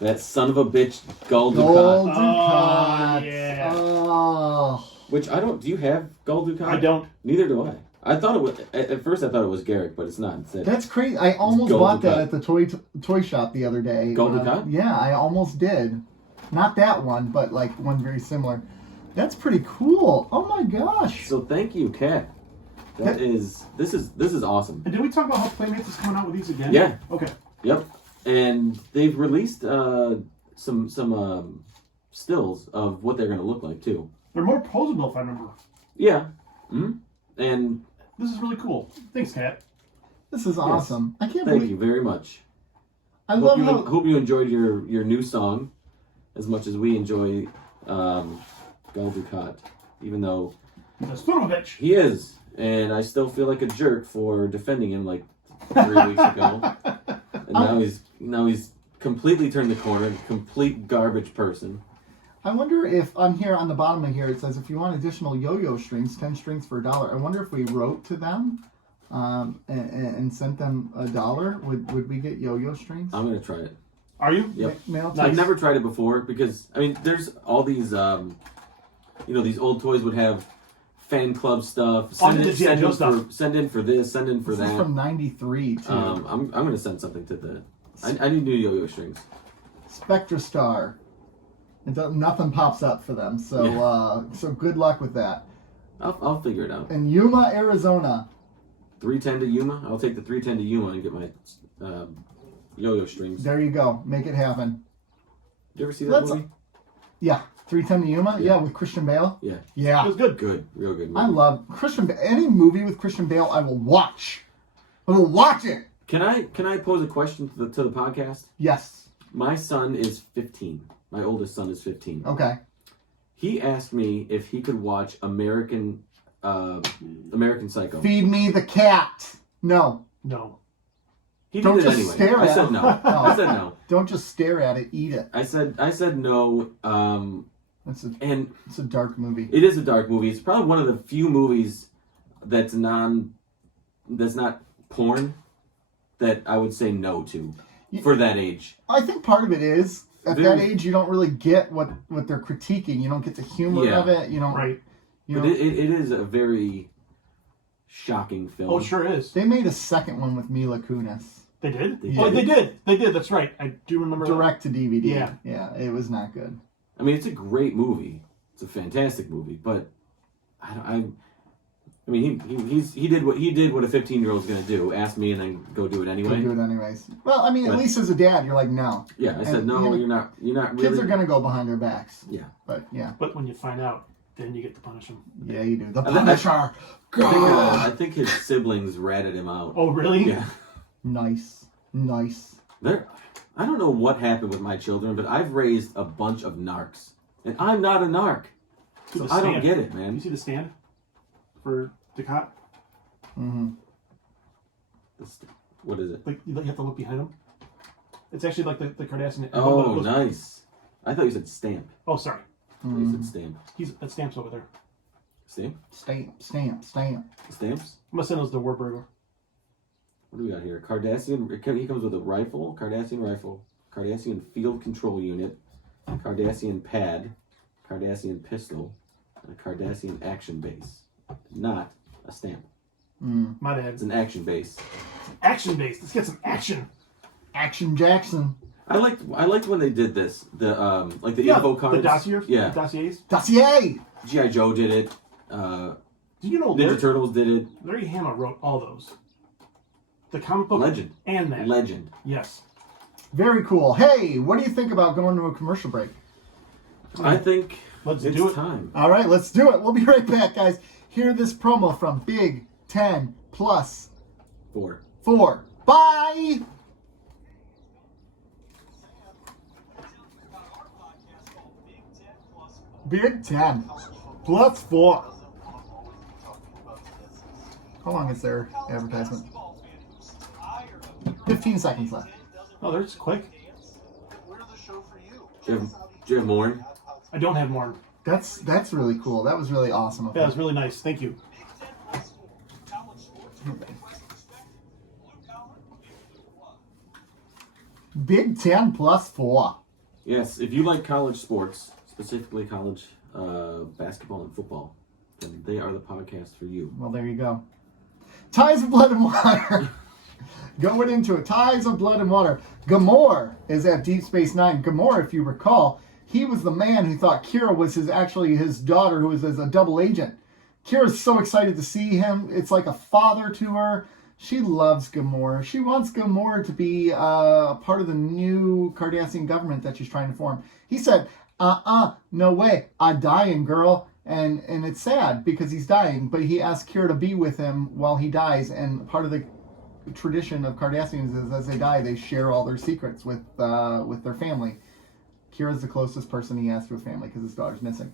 That son of a bitch Gul Gold Dukat. Dukat. yeah. Oh. Which I don't. Do you have Gul Dukat? I don't. Neither do I. I thought it was. At first, I thought it was Garrick, but it's not. It's that. That's crazy. I almost Gold bought that Dukat. at the toy shop the other day. Gold Dukat? Yeah, I almost did. Not that one, but like one very similar. That's pretty cool. Oh my gosh. So thank you, Kat. This is awesome. And did we talk about how Playmates is coming out with these again? Yeah. Okay. Yep. And they've released some stills of what they're gonna look like too. They're more posable, if I remember. Yeah. And This is really cool. Thanks, Kat. This is awesome. I can't thank believe you very much. I love Hope you enjoyed your new song as much as we enjoy Gul Dukat, even though He's a son of a bitch. he is, and I still feel like a jerk for defending him like 3 weeks ago. And now he's completely turned the corner, complete garbage person. I wonder if on here on the bottom of here it says if you want additional yo-yo strings, 10 strings for $1. I wonder if we wrote to them and sent them $1, would we get yo-yo strings? I'm gonna try it. Are you? Yep. Mail I've never tried it before because I mean, there's all these these old toys would have fan club stuff. Send in for this, send in for This that. is from '93 too. I'm gonna send something to the. I need new yo-yo strings. Spectra Star. Nothing pops up for them, so so good luck with that. I'll figure it out. And Yuma, Arizona. 310 to Yuma. I'll take the 310 to Yuma and get my yo-yo strings. There you go. Make it happen. Did you ever see that Let's- movie? Yeah, 310 to Yuma. Yeah. Yeah, with Christian Bale. Yeah. It Yeah, was good. Good, real good movie. I love Christian Bale. Any movie with Christian Bale, I will watch. I will watch it. Can I pose a question to the podcast? Yes. My son is 15. My oldest son is 15. Okay. He asked me if he could watch American Psycho. Feed me the cat. No. No. He Don't did it just anyway. stare I at said him. no. I said no. Don't just stare at it. Eat it. I said no. It's And a dark movie. it is a dark movie. It's probably one of the few movies that's not porn that I would say no to for that age. I think part of it is at Very- that age you don't really get what they're critiquing. You don't get the humor Yeah. of it. You don't. Right. You But know. it is a very shocking film. Oh, it sure is. They made a second one with Mila Kunis. They did? They Oh, did. they did. They did. That's right. I do remember that. Direct to DVD. Yeah. Yeah. It was not good. I mean, it's a great movie. It's a fantastic movie, but I mean, he did what a 15-year-old's gonna do. Ask me and then go do it anyway. Do it anyways. Well, I mean, at least as a dad, you're like, no. Yeah, I said no. You're not really. Kids are gonna go behind their backs. Yeah. But yeah. But when you find out, then you get to punish them. Yeah, you do. The I think- Punisher. I think his siblings ratted him out. Oh, really? Yeah. Nice. I don't know what happened with my children, but I've raised a bunch of narcs, and I'm not a narc, so I don't get it, man. You see the stand for Ducat? Mm-hmm. What is it? Like you have to look behind him. It's actually like the Cardassian. Oh, nice. I thought you said stamp. Oh, sorry. You said stamp. That stamp's over there. Stamp? Stamp. Stamps? I'm gonna send those to Warburger. What do we got here? Cardassian. He comes with a rifle, Cardassian field control unit, Cardassian pad, Cardassian pistol, and a Cardassian action base. Not a stamp. My bad. It's an action base. Action based. Let's get some action. Action Jackson. I liked when they did this. The info cards. The dossiers. Yeah. The dossiers. Dossier. G.I. Joe did it. Do you know Ninja Turtles did it. Larry Hama wrote all those. The comic book Legend. and that. Legend. Yes. Very cool. Hey, what do you think about going to a commercial break? I think Let's it's do it. time. All right, let's do it. We'll be right back, guys. Hear this promo from Big 10 Plus 4. Bye. Big 10 Plus 4. How long is their advertisement? 15 seconds left. Oh, there's quick. Do you have more? I don't have more. That's really cool. That was really awesome. Yeah, it was really nice. Thank you. Big 10 Plus 4. Yes, if you like college sports, specifically college basketball and football, then they are the podcast for you. Well, there you go. Ties of Blood and Water. Going into it. Ties of Blood and Water. Gamor is at Deep Space Nine. Gamor, if you recall, he was the man who thought Kira was actually his daughter, who was a double agent. Kira's so excited to see him. It's like a father to her. She loves Gamor. She wants Gamor to be a part of the new Cardassian government that she's trying to form. He said, no way. I'm dying, girl. And it's sad because he's dying, but he asked Kira to be with him while he dies. And part of the tradition of Cardassians is as they die, they share all their secrets with their family. Kira's the closest person he has to his family because his daughter's missing.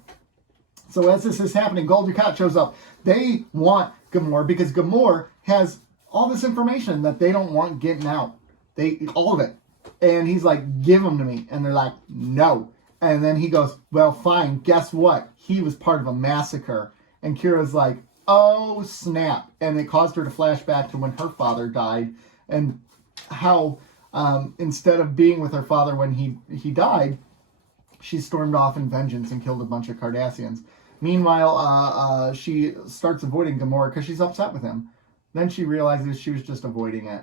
So as this is happening, Gul Dukat shows up. They want Gamor because Gamor has all this information that they don't want getting out. All of it. And he's like, give them to me. And they're like, no. And then he goes, well, fine. Guess what? He was part of a massacre. And Kira's like, oh, snap. And it caused her to flash back to when her father died and how instead of being with her father when he died, she stormed off in vengeance and killed a bunch of Cardassians. Meanwhile, she starts avoiding Gamor because she's upset with him. Then she realizes she was just avoiding it.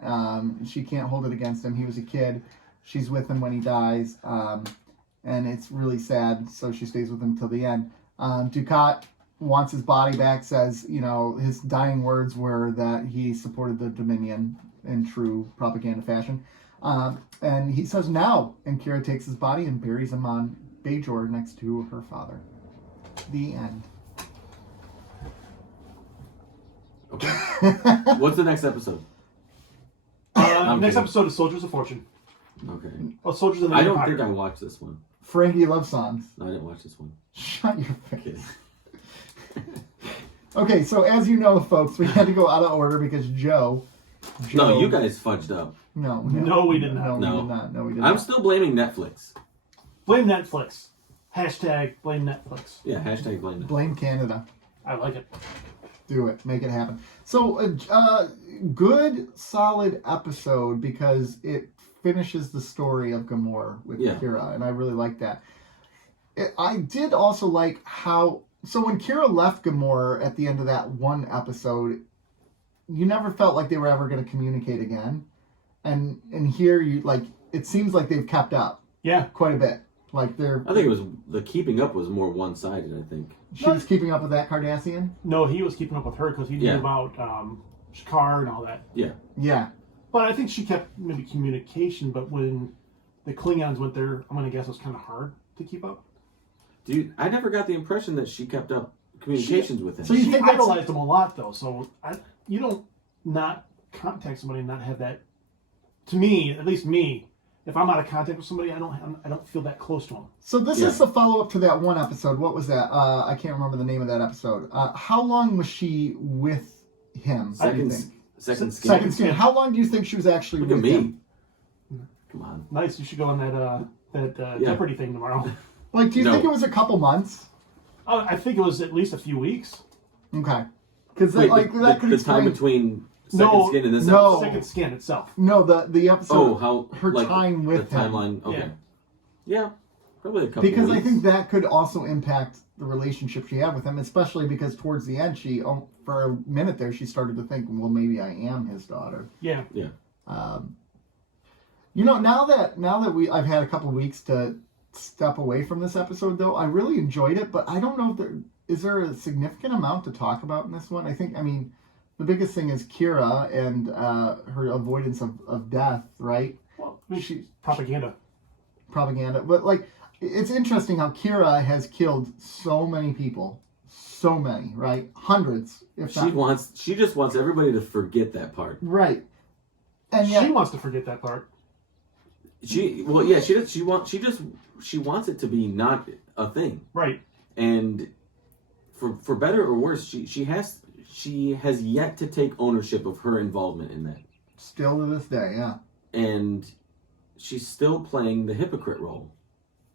She can't hold it against him. He was a kid. She's with him when he dies. And it's really sad, so she stays with him till the end. Dukat wants his body back, says, his dying words were that he supported the Dominion in true propaganda fashion. And he says no. And Kira takes his body and buries him on Bajor next to her father. The end. Okay. What's the next episode? Next episode is Soldiers of Fortune. Okay. Oh, Soldiers of the I don't Empire. think I watched this one. Frankie Love Songs. No, I didn't watch this one. Shut your face. Kidding. Okay, so as you know, folks, we had to go out of order because Joe. No, you guys fudged up. No, No, we did not. No, No. we did not. No, we did I'm not. still blaming Netflix. Blame Netflix. Hashtag blame Netflix. Yeah, hashtag blame Netflix. Blame Canada. I like it. Do it. Make it happen. So, good, solid episode because it finishes the story of Gamor with Kira, and I really like that. I did also like how... So when Kira left Gamor at the end of that one episode, you never felt like they were ever going to communicate again. And here, it seems like they've kept up. Yeah. Quite a bit. Like I think it was the keeping up was more one-sided. I think she was keeping up with that Cardassian. No, he was keeping up with her because he knew Yeah. about Shakar and all that. Yeah. But I think she kept maybe communication. But when the Klingons went there, I'm gonna guess it was kind of hard to keep up. Dude, I never got the impression that she kept up communications with him. So you She think that's- idolized him a lot, though. So you don't not contact somebody and not have that. To me, at least me, if I'm out of contact with somebody, I don't feel that close to them. So this is the follow-up to that one episode. What was that? I can't remember the name of that episode. How long was she with him? Second Second skin. skin. How long do you think she was actually Look with at me. him? Come on. Nice. You should go on that Jeopardy thing tomorrow. Like, do you No. think it was a couple months? I think it was at least a few weeks. Okay. Because Wait, that could the explain. time between second skin and this no. episode? Second skin itself. No, the episode. Oh, how her like, time with the him. timeline. Okay. Yeah. Yeah, probably a couple. Because I weeks. think that could also impact the relationship she had with him, especially because towards the end, for a minute there, she started to think, well, maybe I am his daughter. Yeah. Now that I've had a couple weeks to step away from this episode, though, I really enjoyed it, but I don't know if is there a significant amount to talk about in this one. I mean, the biggest thing is Kira and her avoidance of death, right? Well, she's propaganda. But like, it's interesting how Kira has killed so many people, right? Hundreds, if not. She just wants everybody to forget that part. Right. And yet, She wants to forget that part. She wants it to be not a thing. Right. And for better or worse, she has yet to take ownership of her involvement in that. still to this day, yeah. And she's still playing the hypocrite role.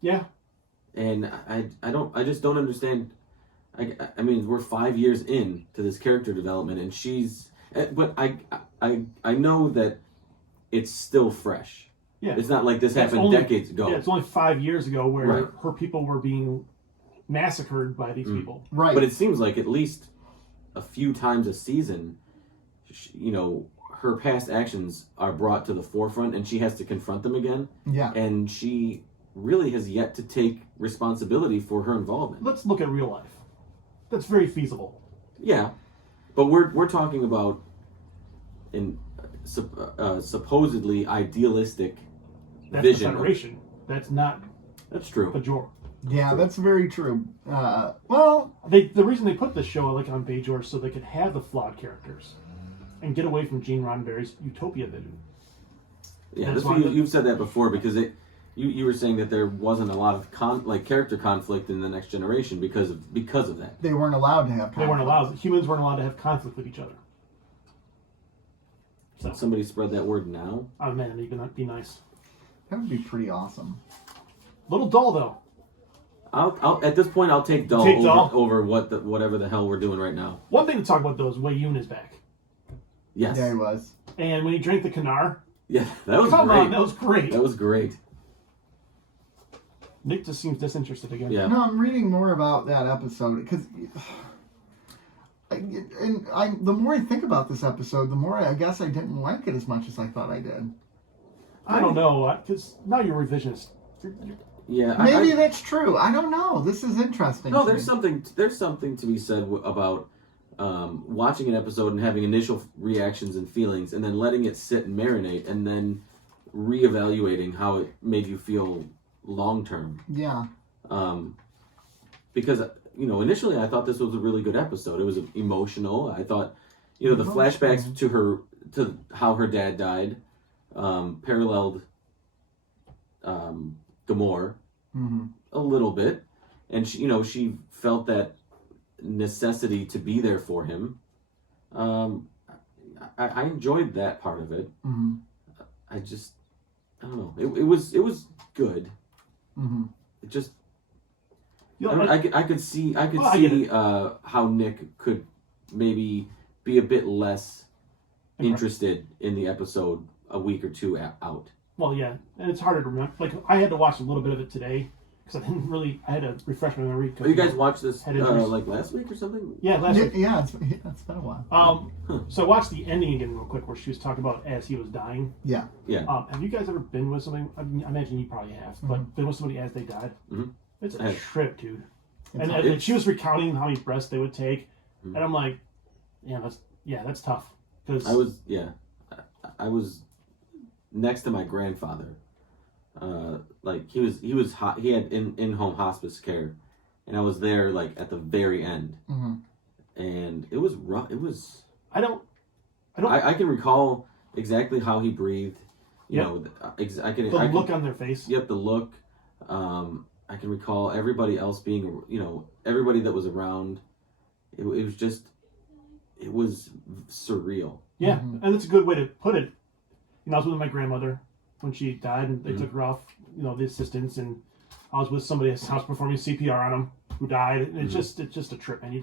Yeah. And I just don't understand. I mean, we're 5 years in to this character development, and but I know that it's still fresh. Yeah. It's not like this happened decades ago. Yeah, it's only 5 years ago where Right. her people were being massacred by these people. Right. But it seems like at least a few times a season, her past actions are brought to the forefront, and she has to confront them again. Yeah. And she really has yet to take responsibility for her involvement. Let's look at real life. That's very feasible. Yeah, but we're talking about in supposedly idealistic That's vision. the Federation. That's not That's true. Bajor. Yeah, that's very true. Well, The reason they put this show on Bajor is so they could have the flawed characters and get away from Gene Roddenberry's utopia vision. Yeah, That's why you've said that before because you were saying that there wasn't a lot of character conflict in the Next Generation because of that. they weren't allowed to have conflict. They weren't allowed. Humans weren't allowed to have conflict with each other. So, Somebody spread that word now. oh man, that'd be nice. That would be pretty awesome. Little dull though. I'll at this point I'll take Dull Take over, Dull? over whatever the hell we're doing right now. One thing to talk about though is Wei Yun is back, Yes. Yeah, he was. and when he drank the Kanar, Yeah, that was come great. on, that was great. That was great. Nick just seems disinterested again. Yeah. No, I'm reading more about that episode because, the more I think about this episode, the more I guess I didn't like it as much as I thought I did. I don't know, because now you're revisionist. Yeah. Maybe that's true. I don't know. This is interesting. No, to there's me. something to be said about watching an episode and having initial reactions and feelings, and then letting it sit and marinate, and then reevaluating how it made you feel long term. Yeah. Because initially I thought this was a really good episode. It was emotional. I thought, the flashbacks to how her dad died, paralleled Gamora a little bit, and she felt that necessity to be there for him. I enjoyed that part of it. Mm-hmm. I don't know. It was good. Mm-hmm. It just You know, I could see I get it. how Nick could maybe be a bit less interested in the episode a week or two out. Well, yeah, and it's harder to remember. Like, I had to watch a little bit of it today, because I had to refresh my memory. Oh, you guys watched this Had injuries. like last week or something? Yeah, last week. Yeah, it's been a while. So I watched the ending again real quick, where she was talking about as he was dying. Yeah. Yeah. Have you guys ever been with somebody? I imagine you probably have, but been with somebody as they died? Mm-hmm. It's I a have. trip, dude. It's- And she was recounting how many breaths they would take, Mhm. and I'm like, that's tough. Because I was next to my grandfather. Like he had in-home hospice care, and I was there like at the very end, and it was rough. It was. I can recall exactly how he breathed. You know, I can. The look on their face. Yep, the look. I can recall everybody else being, everybody that was around. It was just, it was surreal. Yeah, and that's a good way to put it. I was with my grandmother when she died, and they took her off, the assistants, and I was with somebody at his house performing CPR on him who died. And it's just a trip, man.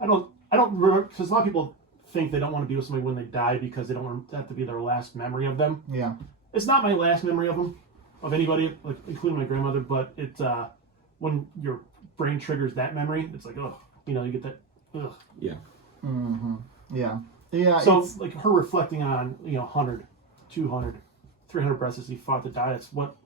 I don't remember, because a lot of people think they don't want to be with somebody when they die because they don't want that to be their last memory of them. Yeah. It's not my last memory of them, of anybody, like, including my grandmother, but it's when your brain triggers that memory, it's like, oh, you get that, ugh. Yeah. Mm-hmm. Yeah. Yeah. So, like, her reflecting on, 100, 200, 300 breaths as he fought to die, that's what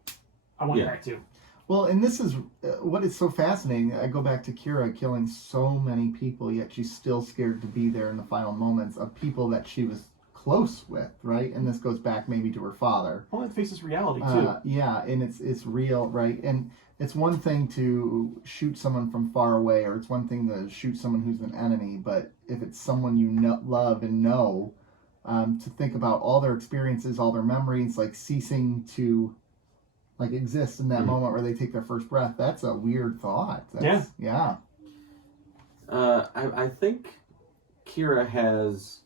I went back to. Well, and this is what is so fascinating. I go back to Kira killing so many people, yet she's still scared to be there in the final moments of people that she was close with, right? And this goes back maybe to her father. Well, it faces reality, too. Yeah, and it's real, right? And it's one thing to shoot someone from far away, or it's one thing to shoot someone who's an enemy, but if it's someone you love and know, to think about all their experiences, all their memories, like ceasing to exist in that moment where they take their first breath, that's a weird thought. Yeah. I think Kira has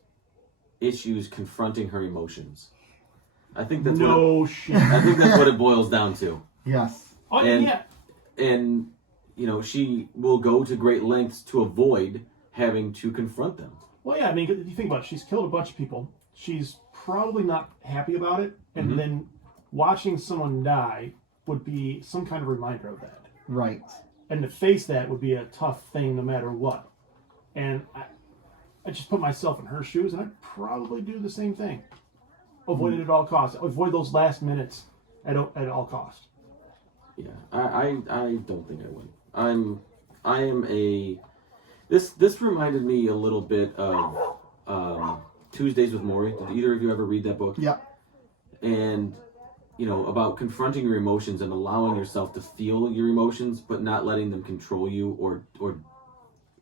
issues confronting her emotions. I think that's shit. I think that's what it boils down to. Yes. Oh, And- yeah. And she will go to great lengths to avoid having to confront them. Well, yeah, I mean, if you think about it, she's killed a bunch of people. She's probably not happy about it. And then watching someone die would be some kind of reminder of that. Right. And to face that would be a tough thing no matter what. And I just put myself in her shoes, and I'd probably do the same thing. Avoid it at all costs. Avoid those last minutes at all costs. Yeah, I don't think I would. I am a. This reminded me a little bit of Tuesdays with Morrie. Did either of you ever read that book? Yeah. And about confronting your emotions and allowing yourself to feel your emotions, but not letting them control you or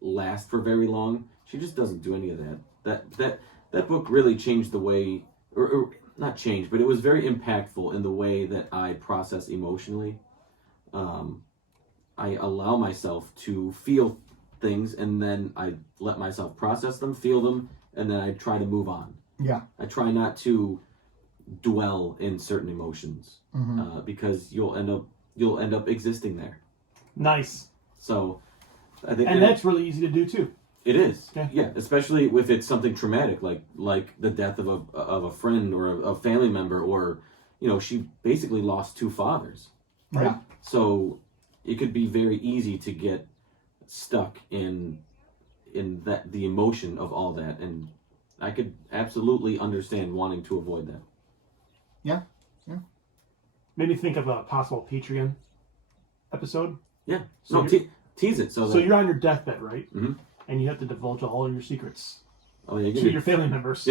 last for very long. She just doesn't do any of that. That book really changed the way, or not changed, but it was very impactful in the way that I process emotionally. I allow myself to feel things, and then I let myself process them, feel them, and then I try to move on. Yeah. I try not to dwell in certain emotions because you'll end up existing there. Nice. So I think, and that's really easy to do too. It is. Yeah. Especially if it's something traumatic, like the death of a friend or a family member, or she basically lost two fathers. Right. Yeah. So it could be very easy to get stuck in the emotion of all that, and I could absolutely understand wanting to avoid that. Yeah. Made me think of a possible Patreon episode. Yeah. So No, tease it. So you're on your deathbed, right? Mhm. And you have to divulge all of your secrets Oh yeah. to your family members.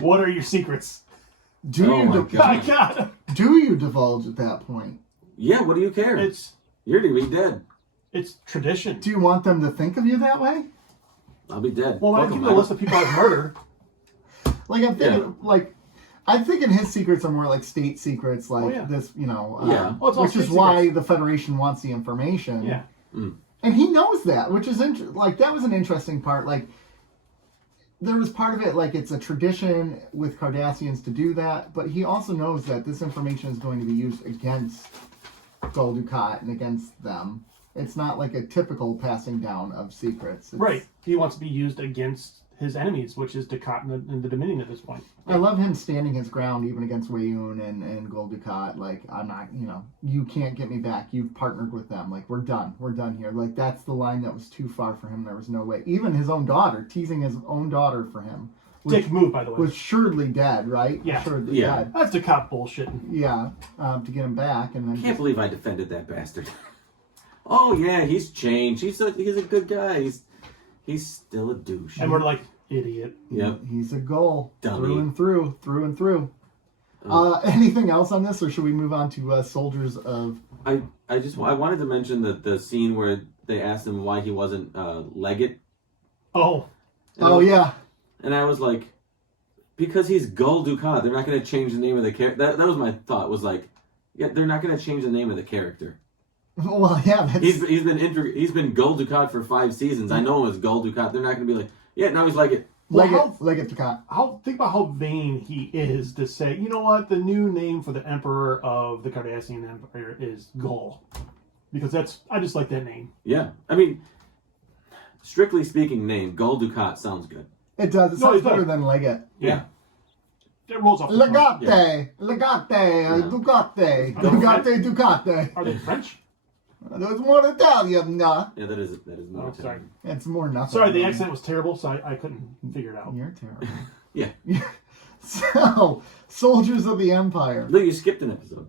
What are your secrets? Do Oh you my My God. do you divulge at that point? Yeah. What do you care? You're gonna be dead. It's tradition. Do you want them to think of you that way? I'll be dead. Well, when I Fuck give 'em, you a list of people I've murdered, I'm thinking his secrets are more like state secrets, like this, Yeah. Oh, it's all which is state why secrets. the Federation wants the information. yeah. And he knows that, which is that was an interesting part. Like, there was part of it, like, it's a tradition with Cardassians to do that, but he also knows that this information is going to be used against Gul Dukat and against them. It's not like a typical passing down of secrets. Right. He wants to be used against his enemies, which is Dukat and the Dominion at this point. I love him standing his ground even against Wayun and Gul Dukat. Like, I'm not, you can't get me back. You've partnered with them. Like, we're done. We're done here. Like, that's the line that was too far for him. There was no way. Even his own daughter, teasing his own daughter for him. Dick move, by the way. Was surely dead, right? Yeah. Surely dead. That's Dukat bullshit. Yeah, to get him back. And then I can't believe I defended that bastard. Oh, yeah, he's changed. He's a good guy. He's still a douche. And we're like, idiot. Yep. He's a goal. Dummy. Through and through. Anything else on this, or should we move on to Soldiers of... I wanted to mention the scene where they asked him why he wasn't Leggett. Oh. Yeah. And I was like, because he's Gul Dukat. They're not going to change the name of the character. That was my thought, was like, yeah, they're not going to change the name of the character. Well, yeah, that's... He's been Gul Dukat for 5 seasons. I know him as Gul Dukat. They're not going to be like, yeah, now he's Leggett. Leggett Dukat. Think about how vain he is to say, you know what, the new name for the Emperor of the Cardassian Empire is Gul. Because I just like that name. Yeah. I mean, strictly speaking name, Gul Dukat sounds good. It does. It sounds better than Leggett. Yeah. It rolls off the tongue. Legate, Ducate, Ducate. Are they French? There's more Italian. Yeah, that is more Oh, sorry. It's more nothing. Sorry, the accent was terrible, so I couldn't figure it out. You're terrible. Yeah. So, Soldiers of the Empire. Look, you skipped an episode.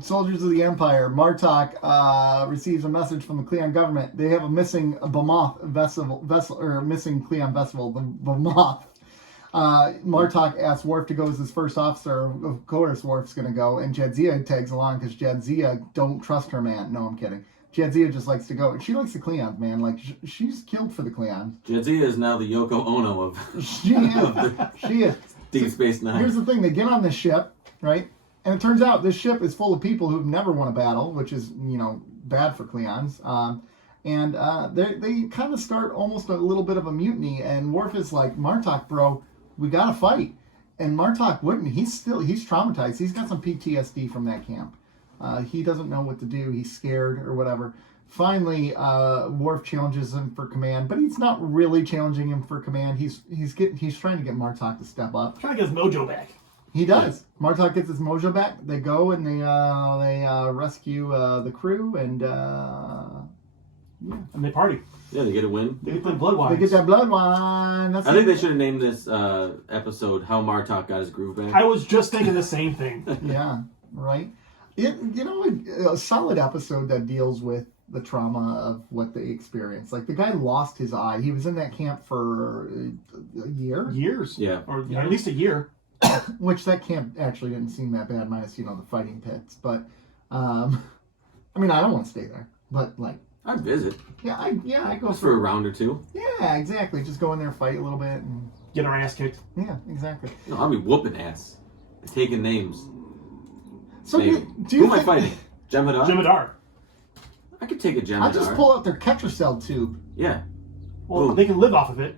Soldiers of the Empire. Martok receives a message from the Klingon government. They have a missing Bamoth vessel, or missing Klingon vessel, the Bamoth. Martok asks Worf to go as his first officer. Of course, Worf's going to go, and Jadzia tags along because Jadzia don't trust her man. No, I'm kidding. Jadzia just likes to go, and she likes the Klingons, man. Like, she's killed for the Klingons. Jadzia is now the Yoko Ono of She is. She is. Deep Space Nine. Here's the thing: they get on this ship, right? And it turns out this ship is full of people who've never won a battle, which is, bad for Klingons. They kind of start almost a little bit of a mutiny, and Worf is like, Martok, bro, we gotta fight. And Martok wouldn't. He's traumatized. He's got some PTSD from that camp. He doesn't know what to do. He's scared or whatever. Finally, Worf challenges him for command, but he's not really challenging him for command. He's trying to get Martok to step up. Trying to get his mojo back. He does. Martok gets his mojo back. They go and they rescue the crew, and And they party. Yeah, they get a win. They get the blood wine. they get that blood wine. I think they should have named this episode "How Martok Got His Groove Back." I was just thinking the same thing. Yeah, right. A solid episode that deals with the trauma of what they experienced. Like, the guy lost his eye. He was in that camp for a year. Years. Yeah. Or at least a year. Which that camp actually didn't seem that bad, minus, the fighting pits. But, I don't want to stay there. But, like... I'd visit. Yeah, I go Just for a round or two. Yeah, exactly. Just go in there, fight a little bit, and... Get our ass kicked. Yeah, exactly. No, I'll be whooping ass. And taking names. So, Maybe. do you Who am I think... fighting? Jem'Hadar? Jem'Hadar. I could take a Jem'Hadar. I'll just pull out their Ketracel tube. Yeah. Well, Ooh. they can live off of it.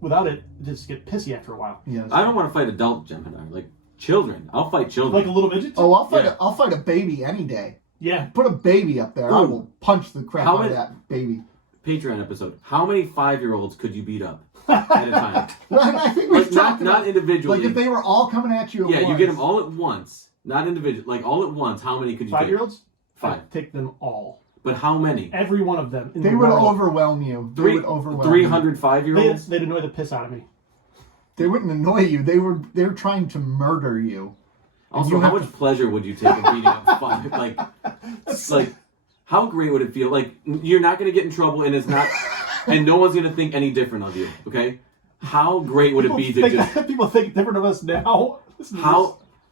Without it, just get pissy after a while. Yeah. I don't want to fight adult Jem'Hadar. Like, children. I'll fight children. Like a little midget? Oh, I'll fight. Yeah. I'll fight a baby any day. Yeah. Put a baby up there. I will punch the crap out of that baby. Patreon episode. How many 5-year-olds could you beat up at a time? Well, I think we've talked not about, individually. like, if they were all coming at you at once. You get them all at once. Not individual. Like, all at once, how many could you 5-year-olds? 5. I'd take them all. But how many? Every one of them. They would overwhelm you. They would overwhelm 300 5-year-olds? They'd annoy the piss out of me. They wouldn't annoy you. They were trying to murder you. Also, how much pleasure would you take in beating up 5? Like, how great would it feel? Like, you're not going to get in trouble, and it's not, and no one's going to think any different of you. Okay? How great would it be to just? People think different of us now.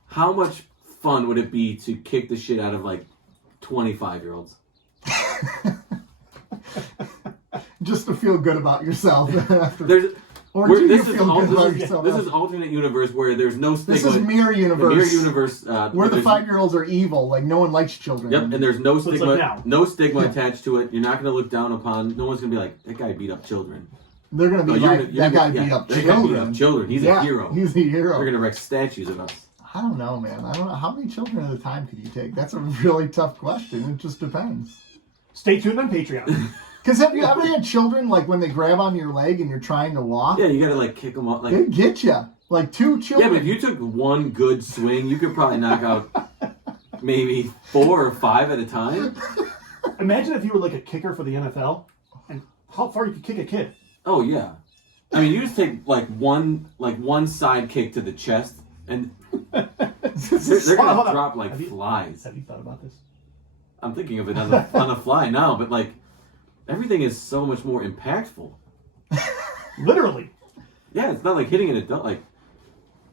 How much fun would it be to kick the shit out of 25-year-olds? Just to feel good about yourself after. This is yourself? alternate universe where there's no stigma. This is mirror universe. The mirror universe where the 5-year-olds are evil. Like, no one likes children. Yep, and there's no stigma. like no stigma attached to it. You're not going to look down upon. No one's going to be like, that guy beat up children. They're going to be that guy beat up children. He's a hero. He's a hero. They're going to erect statues of us. I don't know, man. I don't know. How many children at a time could you take? That's a really tough question. It just depends. Stay tuned on Patreon. Because have you ever had children, like, when they grab on your leg and you're trying to walk? Yeah, you gotta like kick them up. Like, They get you. Like, 2 children. yeah, but if you took one good swing, you could probably knock out maybe 4 or 5 at a time. Imagine if you were like a kicker for the NFL, and how far you could kick a kid. Oh yeah, I mean you just take like one side kick to the chest, and they're gonna Hold on. drop like Have you- flies. Have you thought about this? I'm thinking of it on the fly now, but like everything is so much more impactful. Literally. Yeah, it's not like hitting an adult. Like,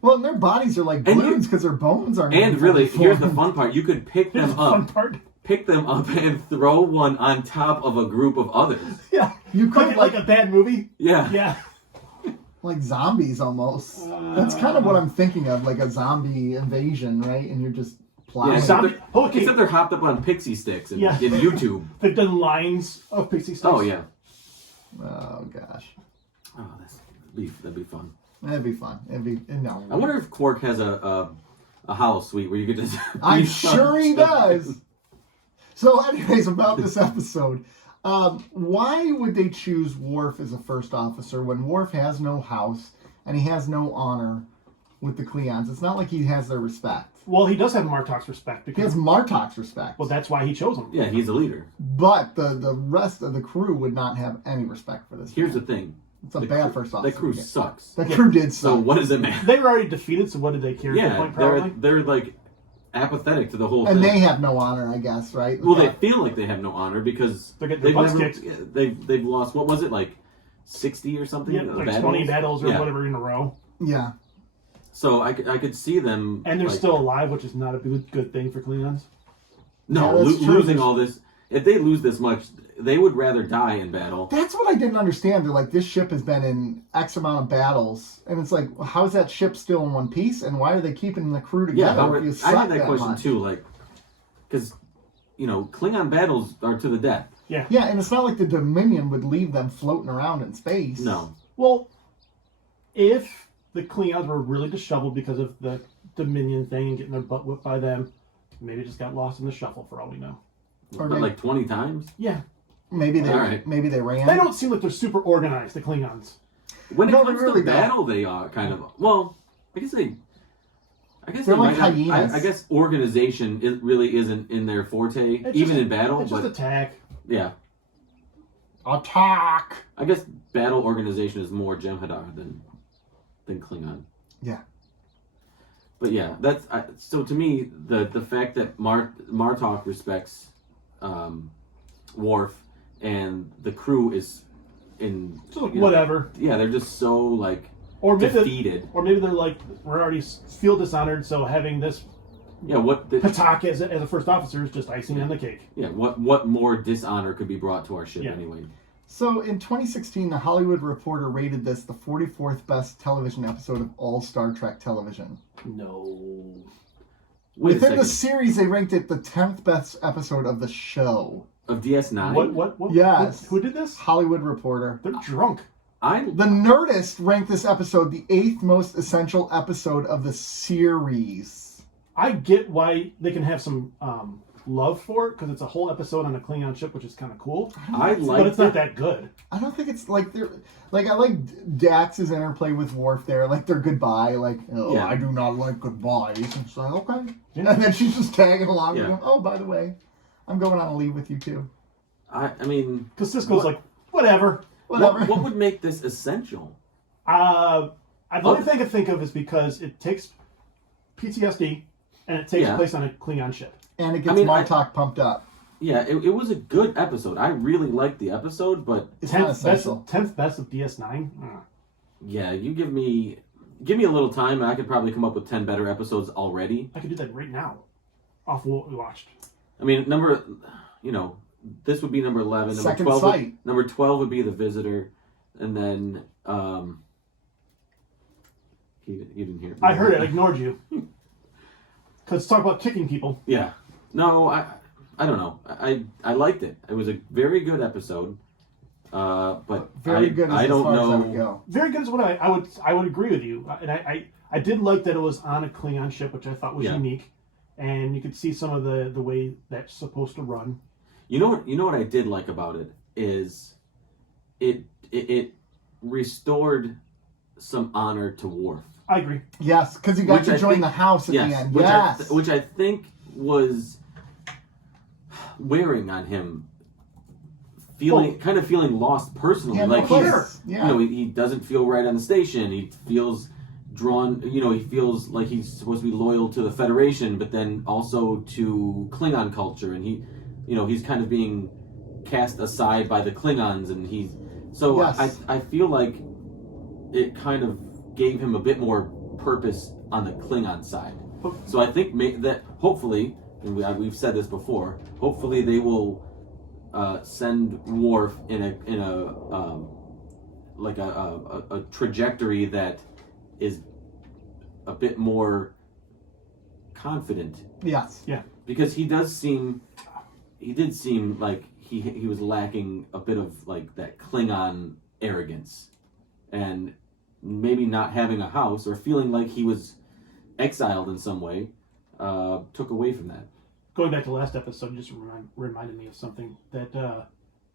Well, and their bodies are like And balloons because their bones aren't. and really, here's the formed. fun part: you could pick Here's them the fun up, part. and throw one on top of a group of others. Yeah. You could Like a bad movie. Yeah. Yeah. like zombies almost. That's kind of what I'm thinking of, like a zombie invasion, right? And you're just plowing. Yeah, Zombie- except, okay. except they're hopped up on pixie sticks in Yeah. YouTube. They've done lines of pixie sticks. Oh yeah. Oh gosh, Oh, that'd be fun. that'd be fun. It'd be no. I wonder if Quark has a hollow suite where you could just. I'm use sure he stuff. does. So, anyways, about this episode, why would they choose Worf as a first officer when Worf has no house and he has no honor with the Klingons? It's not like he has their respect. Well, he does have Martok's respect He because. has Martok's respect. Well, that's why he chose him. Yeah, he's a leader. But the rest of the crew would not have any respect for this. Here's the man. thing. It's a The bad crew- first officer. That crew Yeah. sucks. That crew did So suck. what does it matter? They were already defeated, so what did they care at that Yeah, point, probably? they're like apathetic to the whole And thing. they have no honor, I guess, right? Well, they feel like they have no honor because They're getting their butts never, kicked. they've lost, what was it, like 60 or something? Yeah, like 20 battles or whatever in a row. Yeah. So I could see them. And they're like, still alive, which is not a good thing for Klingons. No, Yeah, that's true. losing all this. If they lose this much, they would rather die in battle. That's what I didn't understand. They're like, this ship has been in X amount of battles. And it's like, well, how is that ship still in one piece? And why are they keeping the crew Yeah, together if you I suck had that question much? too. Like, because Klingon battles are to the death. Yeah. Yeah, and it's not like the Dominion would leave them floating around in space. No. Well, if the Klingons were really disheveled because of the Dominion thing and getting their butt whipped by them, maybe just got lost in the shuffle for all we know. Or But maybe, like 20 times. Yeah. maybe they All right. maybe they ran. They don't seem like they're super organized, the Klingons. When it No, they comes really to don't. battle, they are kind of. Well, I guess They're they like might not- hyenas. I guess organization really isn't in their forte, It's even just- in battle. It's But just attack. yeah, Attack! I guess battle organization is more Jem'Hadar than Klingon. Yeah. But yeah, that's so to me the fact that Martok respects Worf and the crew is in So, you know, whatever. yeah, they're just so like Or maybe, defeated. or maybe they're like, we're already feel dishonored, so having this Yeah, what the, Patak as a first officer is just icing on the cake. yeah what more dishonor could be brought to our ship Yeah. anyway? So in 2016, the Hollywood Reporter rated this the 44th best television episode of all Star Trek television. No. Wait a Within second. the series, they ranked it the 10th best episode of the show. Of DS9. What? Yes. Who did this? Hollywood Reporter. They're drunk. The Nerdist ranked this episode the 8th most essential episode of the series. I get why they can have some love for it, because it's a whole episode on a Klingon ship, which is kind of cool. I But like it's not that good. I don't think it's like they're like I like Dax's interplay with Worf there, like their goodbye, like Yeah. I do not like goodbyes. And she's like, okay, Yeah. and then she's just tagging along with Yeah. him. Oh, by the way, I'm going on a leave with you too. I mean, Because Cisco's like, whatever. Whatever. what would make this essential? The only thing I can think of is because it takes PTSD and it takes Yeah. place on a Klingon ship. And it gets I mean, Martok pumped up. Yeah, it was a good episode. I really liked the episode, but It's not essential. 10th best of DS9. yeah, you give me a little time, and I could probably come up with 10 better episodes already. I could do that right now, off what we watched. I mean, this would be number 11. Number Second 12 Sight. number 12 would be The Visitor, and then you didn't hear it. I heard it. I ignored you. Because talk about kicking people. Yeah. No, I don't know. I liked it. It was a very good episode. But Very good as I don't far as I know. would go. Very good is what I would agree with you. And I did like that it was on a Klingon ship, which I thought was Yeah. unique. And you could see some of the way that's supposed to run. You know what I did like about it is it restored some honor to Worf. I agree. Yes, because he got Which to I join think- the house at the Yes, end. which Yes. which I think was wearing on him, kind of feeling lost personally. Yeah, like of he's, course. Yeah. you know, he doesn't feel right on the station. He feels drawn. You know, he feels like he's supposed to be loyal to the Federation, but then also to Klingon culture, and he's kind of being cast aside by the Klingons, and Yes. I feel like it kind of gave him a bit more purpose on the Klingon side. So I think that hopefully, and we've said this before, hopefully they will send Worf in a trajectory that is a bit more confident, Yes. because he did seem like he was lacking a bit of like that Klingon arrogance, and maybe not having a house or feeling like he was exiled in some way took away from that. Going back to last episode, just reminded me of something that there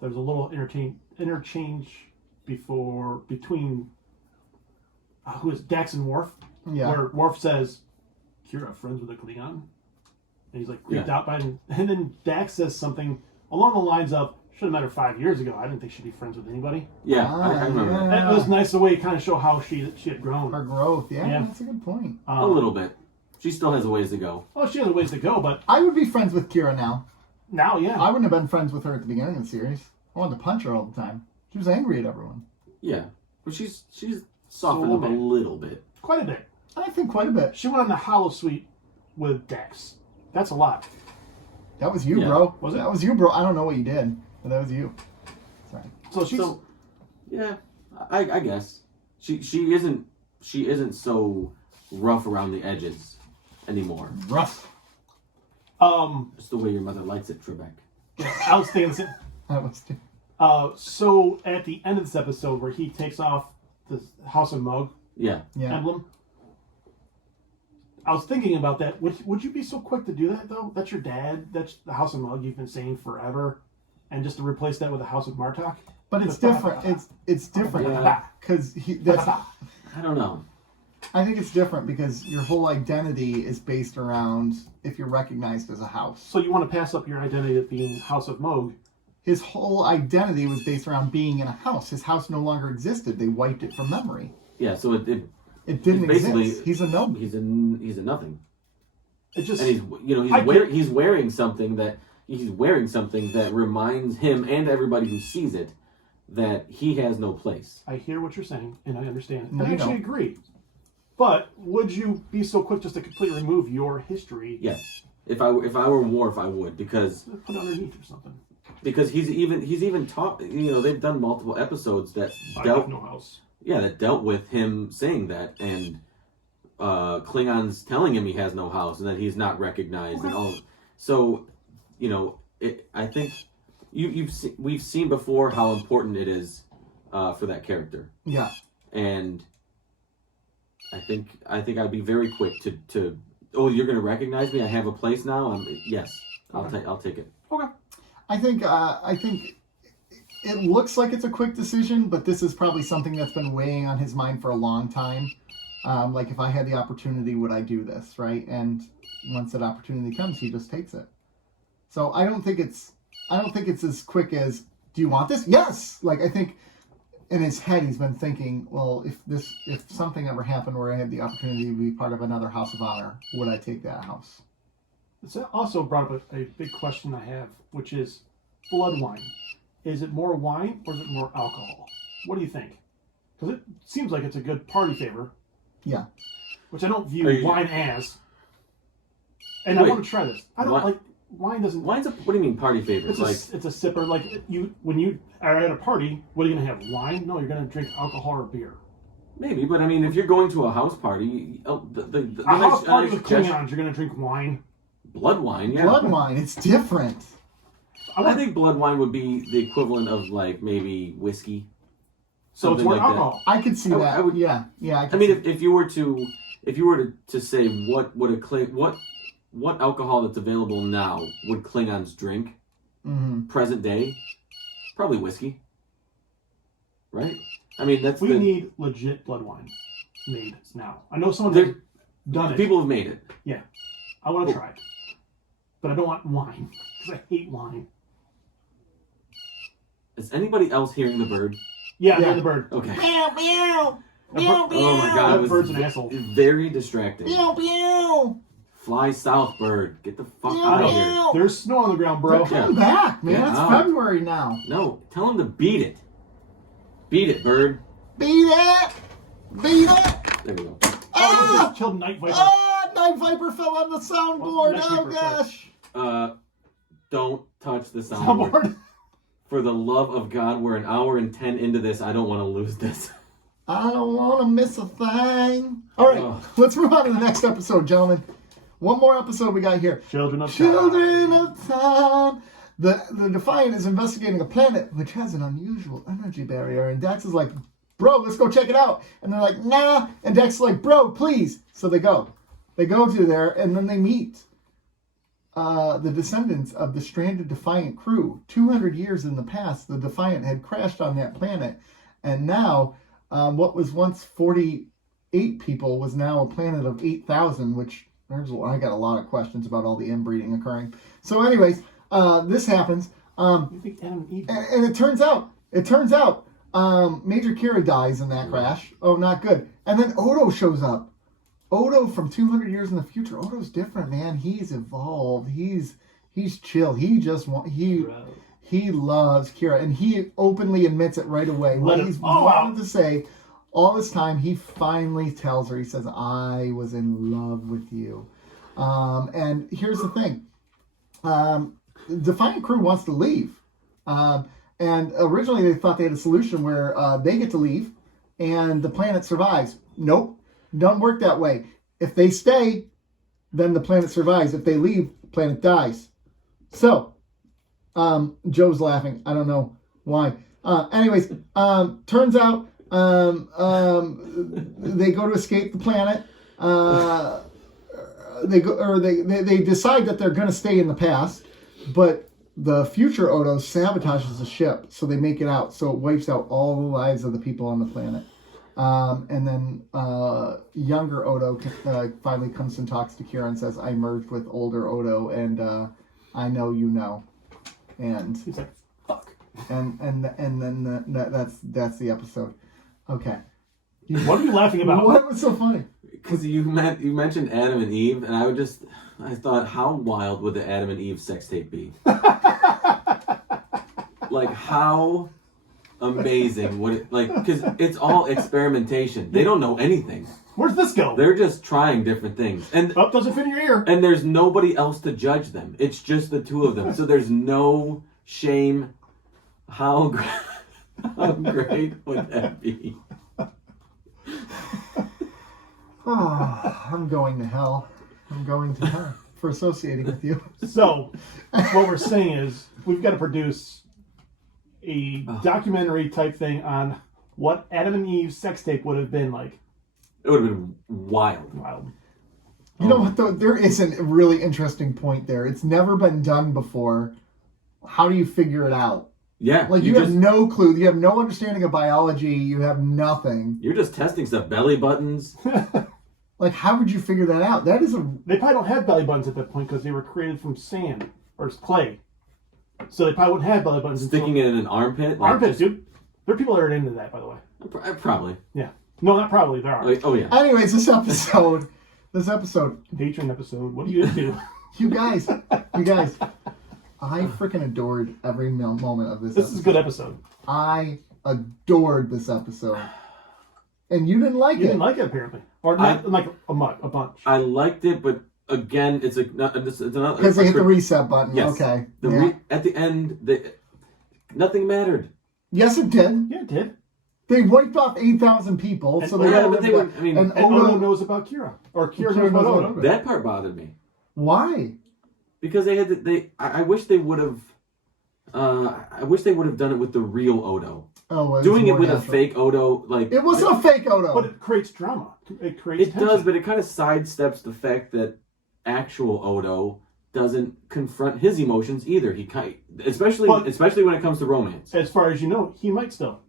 was a little interchange between who is Dax and Worf, Yeah. where Worf says, "Kira, friends with a Klingon," and he's like creeped out by him, and then Dax says something along the lines of, "Should have met her 5 years ago. I didn't think she'd be friends with anybody." Yeah, I remember that. And it was nice the way it kind of show how she had grown. Her growth. Yeah, Yeah. that's a good point. A little bit. She still has a ways to go. Well, she has a ways to go, but I would be friends with Kira now. now, yeah. I wouldn't have been friends with her at the beginning of the series. I wanted to punch her all the time. She was angry at everyone. Yeah, but she's softened up a little bit. Quite a bit. I think quite a bit. She went on the Hollow Suite with Dax. That's a lot. That was you, Yeah. bro. Was it? That was you, bro. I don't know what you did, but that was you. Sorry. So she's So, yeah, I guess she isn't so rough around the edges anymore. Rough. Just the way your mother likes it, Trebek. I was thinking the same. That was. So at the end of this episode, where he takes off the House of Mog Yeah. Yeah. emblem, I was thinking about that. Would you be so quick to do that though? That's your dad. That's the House of Mog you've been saying forever, and just to replace that with the House of Martok. But it's different. It's different Yeah. because that's. I don't know. I think it's different because your whole identity is based around if you're recognized as a house. So you want to pass up your identity of being House of Mog. His whole identity was based around being in a house. His house no longer existed. They wiped it from memory. Yeah, so it It didn't basically- exist. He's a nobody. he's a nothing, It just and he's wearing something that reminds him and everybody who sees it that he has no place. I hear what you're saying, and I understand it. No, And I you actually don't. agree. But would you be so quick just to completely remove your history? Yes, if I were Worf, I would, because Put it underneath or something. he's even taught. You know, they've done multiple episodes that I dealt have no house. that dealt with him saying that, and Klingons telling him he has no house and that he's not recognized and all. So, I think we've seen before how important it is for that character, Yeah. and I think I'd be very quick to oh, you're going to recognize me? I have a place now. Yes, I'll take it. Okay. I think it looks like it's a quick decision, but this is probably something that's been weighing on his mind for a long time. Like, if I had the opportunity, would I do this, right? And once that opportunity comes, he just takes it. So I don't think it's as quick as, do you want this? Yes. Like, I think in his head he's been thinking, well, if something ever happened where I had the opportunity to be part of another House of Honor, would I take that house? It's also brought up a big question I have, which is blood wine. Is it more wine or is it more alcohol? What do you think? Because it seems like it's a good party favor. Yeah. Which I don't view Are you- wine as. And I Wait. want to try this. I don't What? like wine. Doesn't. What do you mean party favorites? It's a sipper. Like when you are at a party, what are you gonna have? Wine? No, you're gonna drink alcohol or beer. Maybe, but I mean, if you're going to a house party, the A house party nice with gesture- Klingons, you're gonna drink wine. blood wine, yeah. Blood wine, it's different. I think blood wine would be the equivalent of like maybe whiskey. So it's Something more like that. alcohol. I could see I that. would- yeah. I I could mean, see if you were to say what alcohol that's available now would Klingons drink Mhm. present day, Probably whiskey. Right? I mean, that's We need legit blood wine made now. I know someone There- has done it. People have made it. I want to try it. But I don't want wine. Because I hate wine. Is anybody else hearing the bird? Yeah, Yeah. yeah. The bird. Okay. Meow, meow. That Meow, bird- Oh my god, That it was bird's an asshole. very distracting. Meow, meow. Fly south, bird. Get the fuck Meow, out of here. meow. There's snow on the ground, They're bro. coming back, man. Yeah. It's February now. No, tell him to beat it. Beat it, bird. Beat it. Beat it. There we go. Oh, Ah! just killed Night Viper. Night Viper fell on the soundboard. Night Oh, Viper, gosh. Don't touch the soundboard. Soundboard. For the love of God, we're an hour and 10 into this. I don't want to lose this. I don't want to miss a thing. All right, Oh. let's move on to the next episode, gentlemen. One more episode we got here. Children of Children of Time. The Defiant is investigating a planet which has an unusual energy barrier, and Dax is like, bro, let's go check it out. And they're like, nah. And Dax is like, bro, please. So they go. They go to there, and then they meet the descendants of the stranded Defiant crew. 200 years in the past, the Defiant had crashed on that planet, and now what was once 48 people was now a planet of 8,000, which I got a lot of questions about all the inbreeding occurring. So anyways, this happens. You think Adam and Eve? And it turns out, Major Kira dies in that crash. Oh, not good. And then Odo shows up. Odo from 200 years in the future. Odo's different, man. He's evolved. He's chill. He loves Kira, and he openly admits it right away. What he's wanted to say all this time, he finally tells her. He says, "I was in love with you." And here's the thing. Defiant crew wants to leave. And originally they thought they had a solution where they get to leave and the planet survives. Nope. Doesn't work that way. If they stay, then the planet survives. If they leave, the planet dies. So, Joe's laughing. I don't know why. Anyways, turns out they go to escape the planet. They decide that they're going to stay in the past, but the future Odo sabotages the ship, so they make it out. So it wipes out all the lives of the people on the planet. And then younger Odo finally comes and talks to Kira and says, "I merged with older Odo, and I know you know." And He's like, fuck. and then that's the episode. Okay. What are you laughing about? What was so funny? Because you mentioned Adam and Eve, and I thought, how wild would the Adam and Eve sex tape be? Like, how amazing would it, because it's all experimentation. They don't know anything. Where's this go? They're just trying different things. And Oh, doesn't fit in your ear. and there's nobody else to judge them. It's just the two of them. So there's no shame. How great would that be? Oh, I'm going to hell. I'm going to hell for associating with you. So, what we're saying is, we've got to produce a documentary type thing on what Adam and Eve's sex tape would have been like. It would have been wild. Wild. You know what, though? There is a really interesting point there. It's never been done before. How do you figure it out? Yeah. Like, you have no clue. You have no understanding of biology. You have nothing. You're just testing stuff. Belly buttons. Like, how would you figure that out? That is a... They probably don't have belly buttons at that point because they were created from sand or clay. So they probably wouldn't have belly buttons. Sticking it in an armpit. Like, Armpits, dude. There are people that are into that, by the way. Probably. Yeah. No, not probably. There are. Oh, yeah. Anyways, this episode... Patreon episode. What are you into? You guys, I freaking adored every moment of this This episode. is a good episode. I adored this episode. And you didn't like You it. didn't like it, apparently. Or not like a bunch. I liked it, but again, it's another... Because they hit the reset button. Yes. Okay. At the end, nothing mattered. Yes, it did. Yeah, it did. They wiped off 8,000 people. And so they but they were... I mean, and And Odo, Odo knows about Kira. Or Kira knows about Odo. that part bothered me. why? Because they had... I wish they would have... I wish they would have done it with the real Odo. Oh, it's Doing it more with a natural. fake Odo, like... It wasn't a fake Odo. But it creates drama. It creates It tension. does, but it kind of sidesteps the fact that actual Odo doesn't confront his emotions either. He especially when it comes to romance. As far as you know, he might still.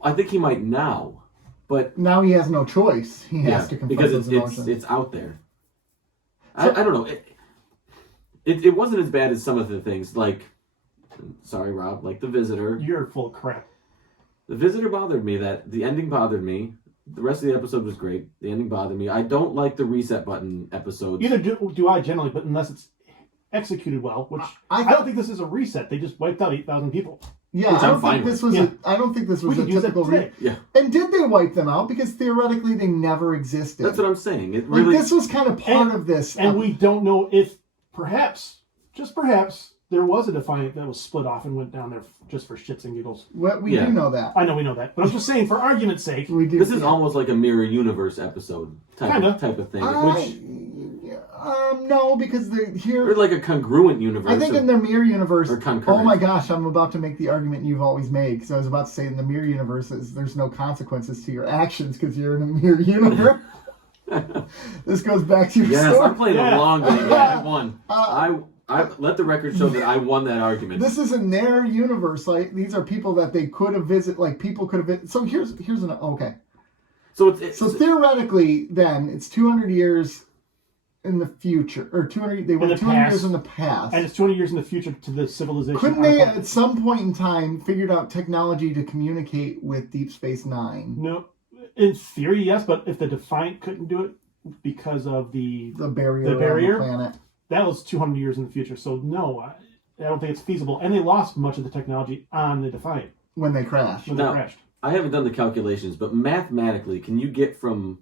I think he might now, but Now he has no choice. He has to confront because those emotions. it's out there. I don't know. It wasn't as bad as some of the things like, sorry Rob, like The Visitor. You're full of crap. The Visitor bothered me. The ending bothered me. The rest of the episode was great. The ending bothered me. I don't like the reset button episodes. Either do I generally, but unless it's executed well, which I don't think this is a reset. They just wiped out 8,000 people. Yeah, Which I I'm don't fine think this with. was Yeah. I don't think this was We a could use it typical. today. Yeah, And did they wipe them out? Because theoretically they never existed. that's what I'm saying. It Like, really. this was kind of part of this. And we don't know if perhaps, just perhaps, there was a Defiant that was split off and went down there just for shits and giggles. We Yeah. do know that. I know we know that, but I'm just saying, for argument's sake, We do. This is almost like a mirror universe episode type of thing. No, because they're Or here. like a congruent universe. I think in the mirror universe. or concurrent. Oh my gosh, I'm about to make the argument you've always made. Because I was about to say in the mirror universes, there's no consequences to your actions because you're in a mirror universe. This goes back to your Yes, story. I'm playing Yeah. a long game. Yeah. I won. I let the record show that I won that argument. This is in their universe. Like, these are people that they could have visited. Like, people could have visited. So here's an okay. So it's So theoretically, then it's 200 years in the future, or 200. They went the 200 past. years in the past. and it's 200 years in the future to the civilization. Couldn't they, at some point in time, figured out technology to communicate with Deep Space Nine? No, in theory, yes, but if the Defiant couldn't do it because of the The barrier, The around barrier? the planet. that was 200 years in the future. So no, I don't think it's feasible. And they lost much of the technology on the Defiant When they crashed. when Now- they crashed. I haven't done the calculations, but mathematically, can you get from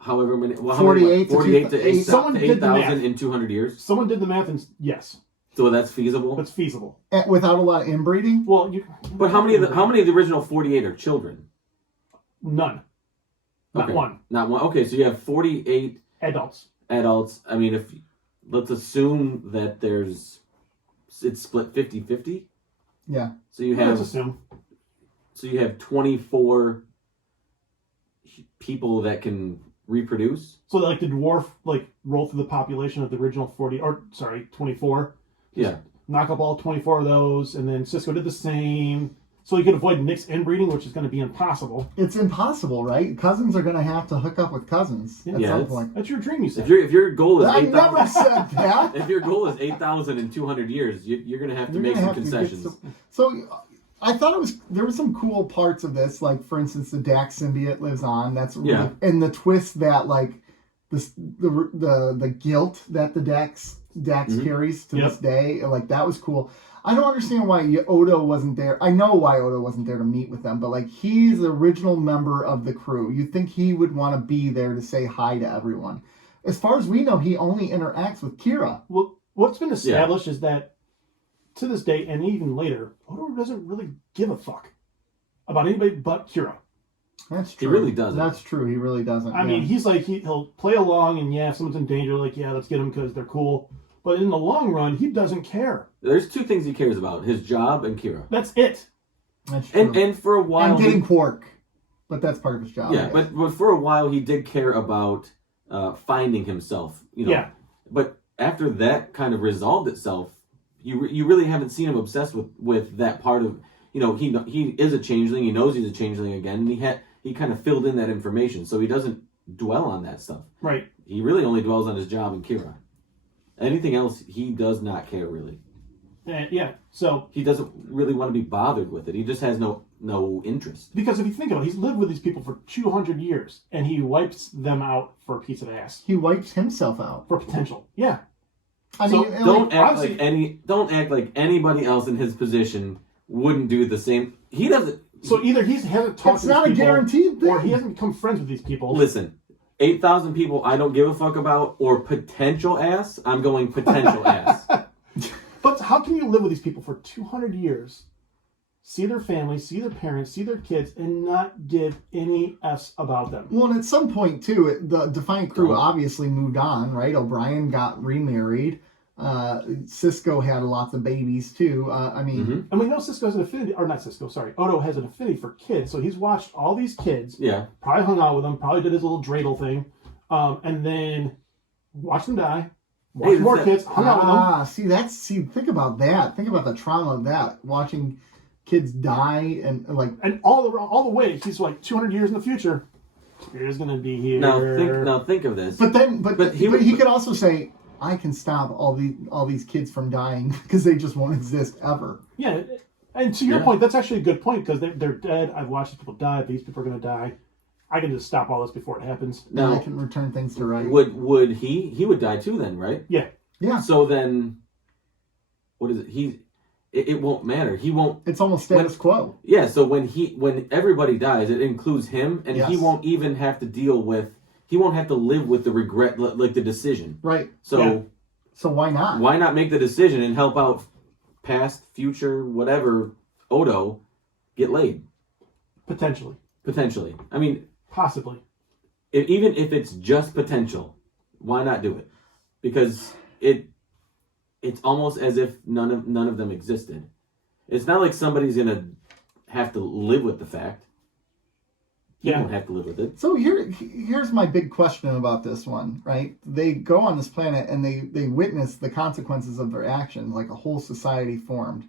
however many 48 to 48 to 8,000 Someone did the math. 8,000 in 200 years? Someone did the math, and yes, So that's feasible. it's feasible. Without a lot of inbreeding? Well, But how many of the original 48 are children? None, not Okay. one. Not one. Okay, so you have 48 Adults. adults. I mean, if let's assume that it's split 50-50. Yeah. So you Let's have assume. 24 people that can reproduce. So like the dwarf roll through the population of the original 24. Yeah. Knock up all 24 of those, and then Cisco did the same. So you could avoid mixed inbreeding, which is going to be impossible. It's impossible, right? Cousins are going to have to hook up with cousins at Yeah, some it's- point. That's your dream, you said. If your goal is I 8,000, never said that. if your goal is 8,000 in 200 years, you're going to have to You're make gonna some have to get concessions. So I thought there were some cool parts of this, like for instance, the Dax symbiote lives on. That's really, Yeah. and the twist that like the guilt that the Dax Mhm. carries to Yep. this day, like that was cool. I don't understand why Odo wasn't there. I know why Odo wasn't there to meet with them, but like he's the original member of the crew. You'd think he would want to be there to say hi to everyone. As far as we know, he only interacts with Kira. Well, what's been established is that to this day, and even later, Odo doesn't really give a fuck about anybody but Kira. That's He true. really doesn't. That's true. He really doesn't. I mean, he's like, he'll play along, and yeah, if someone's in danger, like, yeah, let's get them because they're cool. But in the long run, he doesn't care. There's two things he cares about: his job and Kira. That's it. That's true. And for a while, And getting Quark. But that's part of his job. I yeah, guess. but for a while he did care about finding himself. You know. Yeah. But after that kind of resolved itself, you really haven't seen him obsessed with that part of, you know, he is a changeling. He knows he's a changeling again, and he kind of filled in that information, so he doesn't dwell on that stuff. Right. He really only dwells on his job and Kira. Anything else, he does not care really. And yeah. So, He doesn't really want to be bothered with it. He just has no interest. because if you think about it, he's lived with these people for 200 years, and he wipes them out for a piece of ass. He wipes himself out. For potential. Yeah. I So, mean, like, Don't act obviously- don't act like anybody else in his position wouldn't do the same. He doesn't. So either he hasn't talked it's to not a these people, guaranteed thing. or he hasn't become friends with these people. Listen, 8,000 people I don't give a fuck about, or potential ass. I'm going potential ass. But how can you live with these people for 200 years, see their families, see their parents, see their kids, and not give any F's about them? Well, and at some point, too, the Defiant crew Don't. obviously moved on, right? O'Brien got remarried. Cisco had lots of babies, too. I mean, Mhm. And we know Cisco has an affinity, or not Cisco, sorry, Odo has an affinity for kids, so he's watched all these kids, Yeah. probably hung out with them, probably did his little dreidel thing, and then watched them die, Watch more kids, hung out with them. Think about that. Think about the trauma of that. Watching kids die and like. And all the way, he's like 200 years in the future. Here's gonna be here. Now think of this. But he could also say, I can stop all these kids from dying because they just won't exist ever. Yeah, and to your point, that's actually a good point because they're dead. I've watched these people die. These people are going to die. I can just stop all this before it happens. Now I can return things to right. Would he would die too then, right? Yeah. Yeah. So then, what is it? It won't matter. He won't. It's almost status quo. Yeah. So when everybody dies, it includes him, and he won't even have to deal with. He won't have to live with the regret, like the decision. Right. So why not? Why not make the decision and help out past, future, whatever, Odo get laid? Potentially. I mean, possibly. Even if it's just potential, why not do it? Because it's almost as if none of them existed. It's not like somebody's gonna have to live with the fact. You don't have to live with it. So here's my big question about this one, right? They go on this planet and they witness the consequences of their actions, like a whole society formed.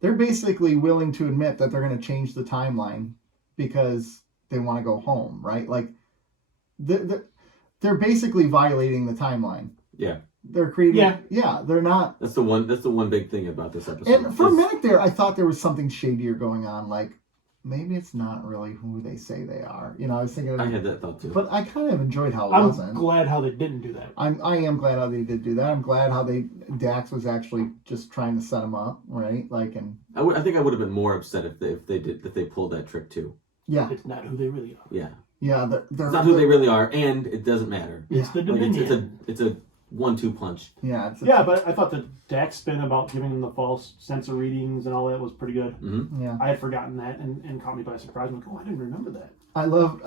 They're basically willing to admit that they're going to change the timeline because they want to go home, right? Like they're basically violating the timeline. Yeah. They're creating. Yeah, they're not. That's the one big thing about this episode. And for a minute there, I thought there was something shadier going on, like. Maybe it's not really who they say they are. You know, I was thinking. I had that thought too. But I kind of enjoyed how it wasn't. I'm glad how they didn't do that. I am glad how they did do that. I'm glad how Dax was actually just trying to set him up, right? Like, and I think I would have been more upset if they pulled that trick too. Yeah, it's not who they really are. Yeah, they're it's not who they really are, and it doesn't matter. It's the Dominion. It's a 1-2 punch. Yeah, but I thought the Dax spin about giving them the false sensor readings and all that was pretty good. Mm-hmm. Yeah, I had forgotten that and caught me by surprise. I'm like, I didn't remember that. I love.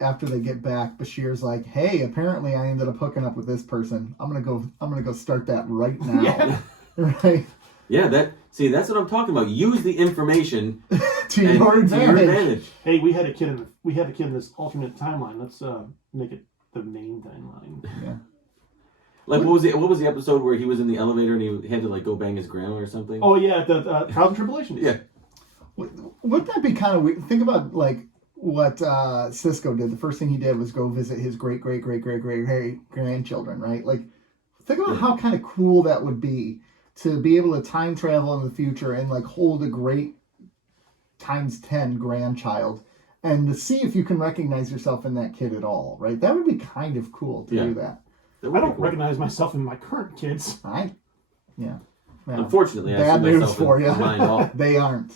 After they get back, Bashir's like, "Hey, apparently I ended up hooking up with this person. I'm gonna go start that right now." Yeah. Right. Yeah, that's what I'm talking about. Use the information to your advantage. Hey, we had a kid in this alternate timeline. Let's make it the main timeline. Yeah. Like what was the episode where he was in the elevator and he had to like go bang his grandma or something? Oh yeah, the Trials and Tribulations. Yeah. Wouldn't that be kind of weird? Think about like what Cisco did. The first thing he did was go visit his great grandchildren, right? Like, think about how kind of cool that would be to be able to time travel in the future and like hold a great times 10 grandchild and to see if you can recognize yourself in that kid at all, right? That would be kind of cool to do that. I don't recognize myself in my current kids. Yeah. Unfortunately, bad news for you. They aren't.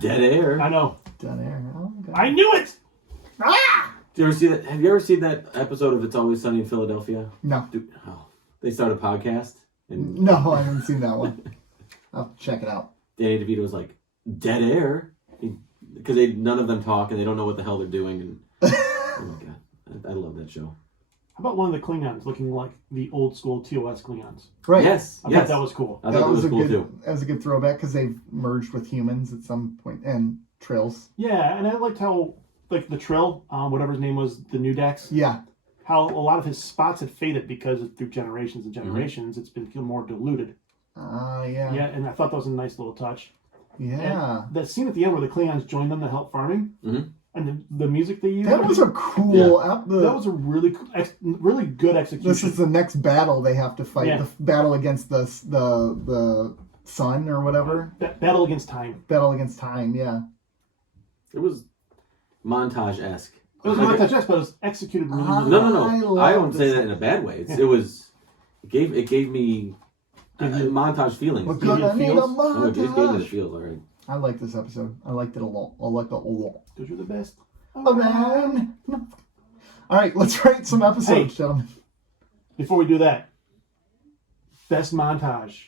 Dead air. I know. Dead air. Oh, I knew it. Ah! Do you ever see that? Have you ever seen that episode of It's Always Sunny in Philadelphia? No. They start a podcast. And no, I haven't seen that one. I'll check it out. Danny DeVito's like, dead air, because none of them talk and they don't know what the hell they're doing. And oh my god, I love that show. How about one of the Klingons looking like the old school TOS Klingons? Right. Yes. I thought that was cool. I thought that was cool too. That was a good throwback because they've merged with humans at some point and Trills. Yeah, and I liked how like the Trill, whatever his name was, the new Dax. Yeah. How a lot of his spots had faded because through generations and generations, it's been more diluted. Yeah. Yeah, and I thought that was a nice little touch. Yeah. And that scene at the end where the Klingons joined them to help farming, and the music they used. That was a cool. That was a really good execution. This is the next battle they have to fight. Yeah. The battle against the sun or whatever. Battle against time. Battle against time. Yeah. It was montage-esque. It was montage-esque, but it was executed really well. No. I don't say that in a bad way. It gave me montage feelings. We're gonna need a montage. Oh, it just gave me the feels, all right. I like this episode. I liked it a lot. I liked it a lot. Because you're the best. Around. All right, let's rate some episodes, gentlemen. Before we do that, best montage.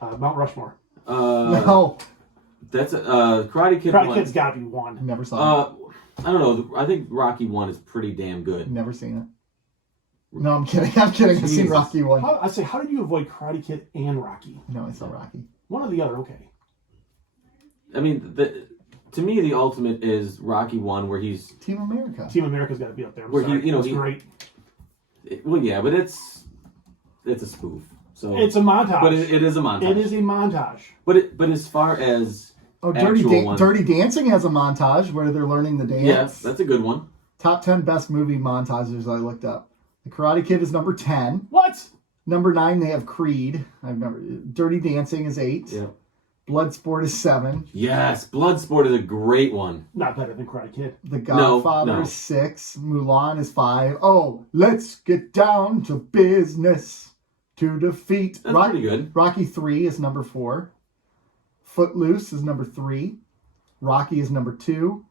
Mount Rushmore. No. That's Karate Kid. Karate Kid's got to be one. Never saw it. I don't know. I think Rocky 1 is pretty damn good. Never seen it. No, I'm kidding. I've seen Rocky 1. How did you avoid Karate Kid and Rocky? No, I saw Rocky. One or the other, okay. I mean, to me, the ultimate is Rocky 1, where he's... Team America. Team America's got to be up there. I'm Where sorry. he, you know, It's he- great. Well, yeah, but it's a spoof. So, It's a montage. but it is a montage. It is a montage. But as far as Oh, actual ones, Dirty Dancing has a montage where they're learning the dance. yeah, that's a good one. Top 10 best movie montages I looked up. The Karate Kid is number 10. What? Number 9, they have Creed. Dirty Dancing is 8. Yeah. Bloodsport is 7. Yes, Bloodsport is a great one. Not better than Karate Kid. The Godfather no. is 6. Mulan is 5. Oh, let's get down to business to defeat. That's pretty good. Rocky 3 is number 4. Footloose is number 3. Rocky is number 2.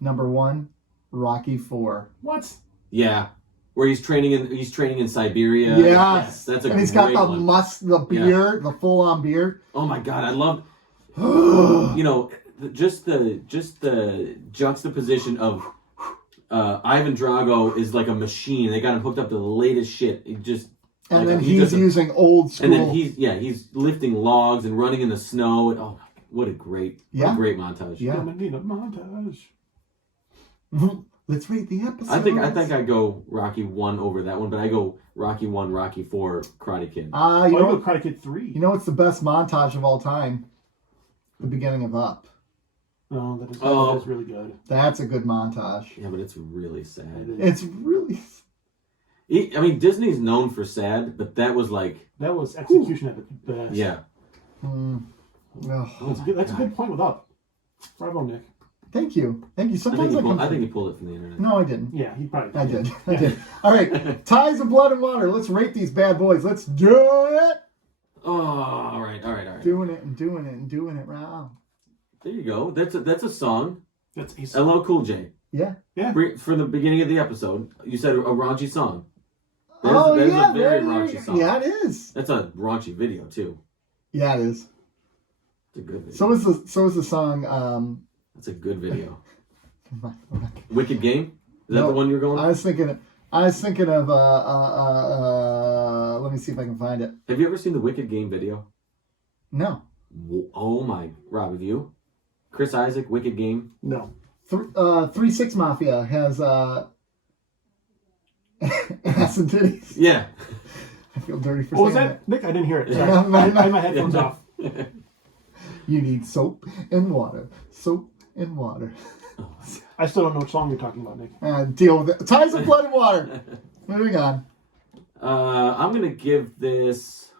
Number 1, Rocky 4. What? Yeah, where he's training in Siberia. Yes, that's a and he's great got the one. the beard, the full-on beard. Oh my god, I love. You know, just the juxtaposition of Ivan Drago is like a machine. They got him hooked up to the latest shit. He just And like, then he he's does a- using old school. And then he's lifting logs and running in the snow. And, oh, what a great montage. Yeah. I'm gonna need a montage. Let's rate the episode. I think I go Rocky 1 over that one, but I go Rocky 1, Rocky 4, Karate Kid. You I know, go Karate Kid 3. you know what's the best montage of all time? The beginning of Up. No, that is really good. That's a good montage. Yeah, but it's really sad. It is. It's really. I mean, Disney's known for sad, but that was like, That was execution at its best. yeah. Oh. That's a good point with Up. Bravo, Nick. Thank you. Sometimes I think he pulled it from the internet. No, I didn't. Yeah, he probably I did. I did. All right. Ties of Blood and Water. Let's rate these bad boys. Let's do it. Oh, all right. Doing it right. There you go. That's a song. That's a LL Cool J. Yeah. For the beginning of the episode, you said a raunchy song. There's yeah. a very raunchy song. Yeah, it is. That's a raunchy video too. Yeah, it is. It's a good video. So is the song. That's a good video. Wicked Game? Is that No, the one you're going I with? was thinking of let me see if I can find it. Have you ever seen the Wicked Game video? No. Oh my, Rob, have you? Chris Isaac, Wicked Game? No. 3-6 Mafia has ass and titties. Yeah. I feel dirty for What was saying that? Nick, I didn't hear it. Sorry. Yeah. I had my headphones off. You need soap and water. Soap and water. I still don't know which song you're talking about, Nick. Deal with it. Ties of Blood and Water. Moving on. I'm going to give this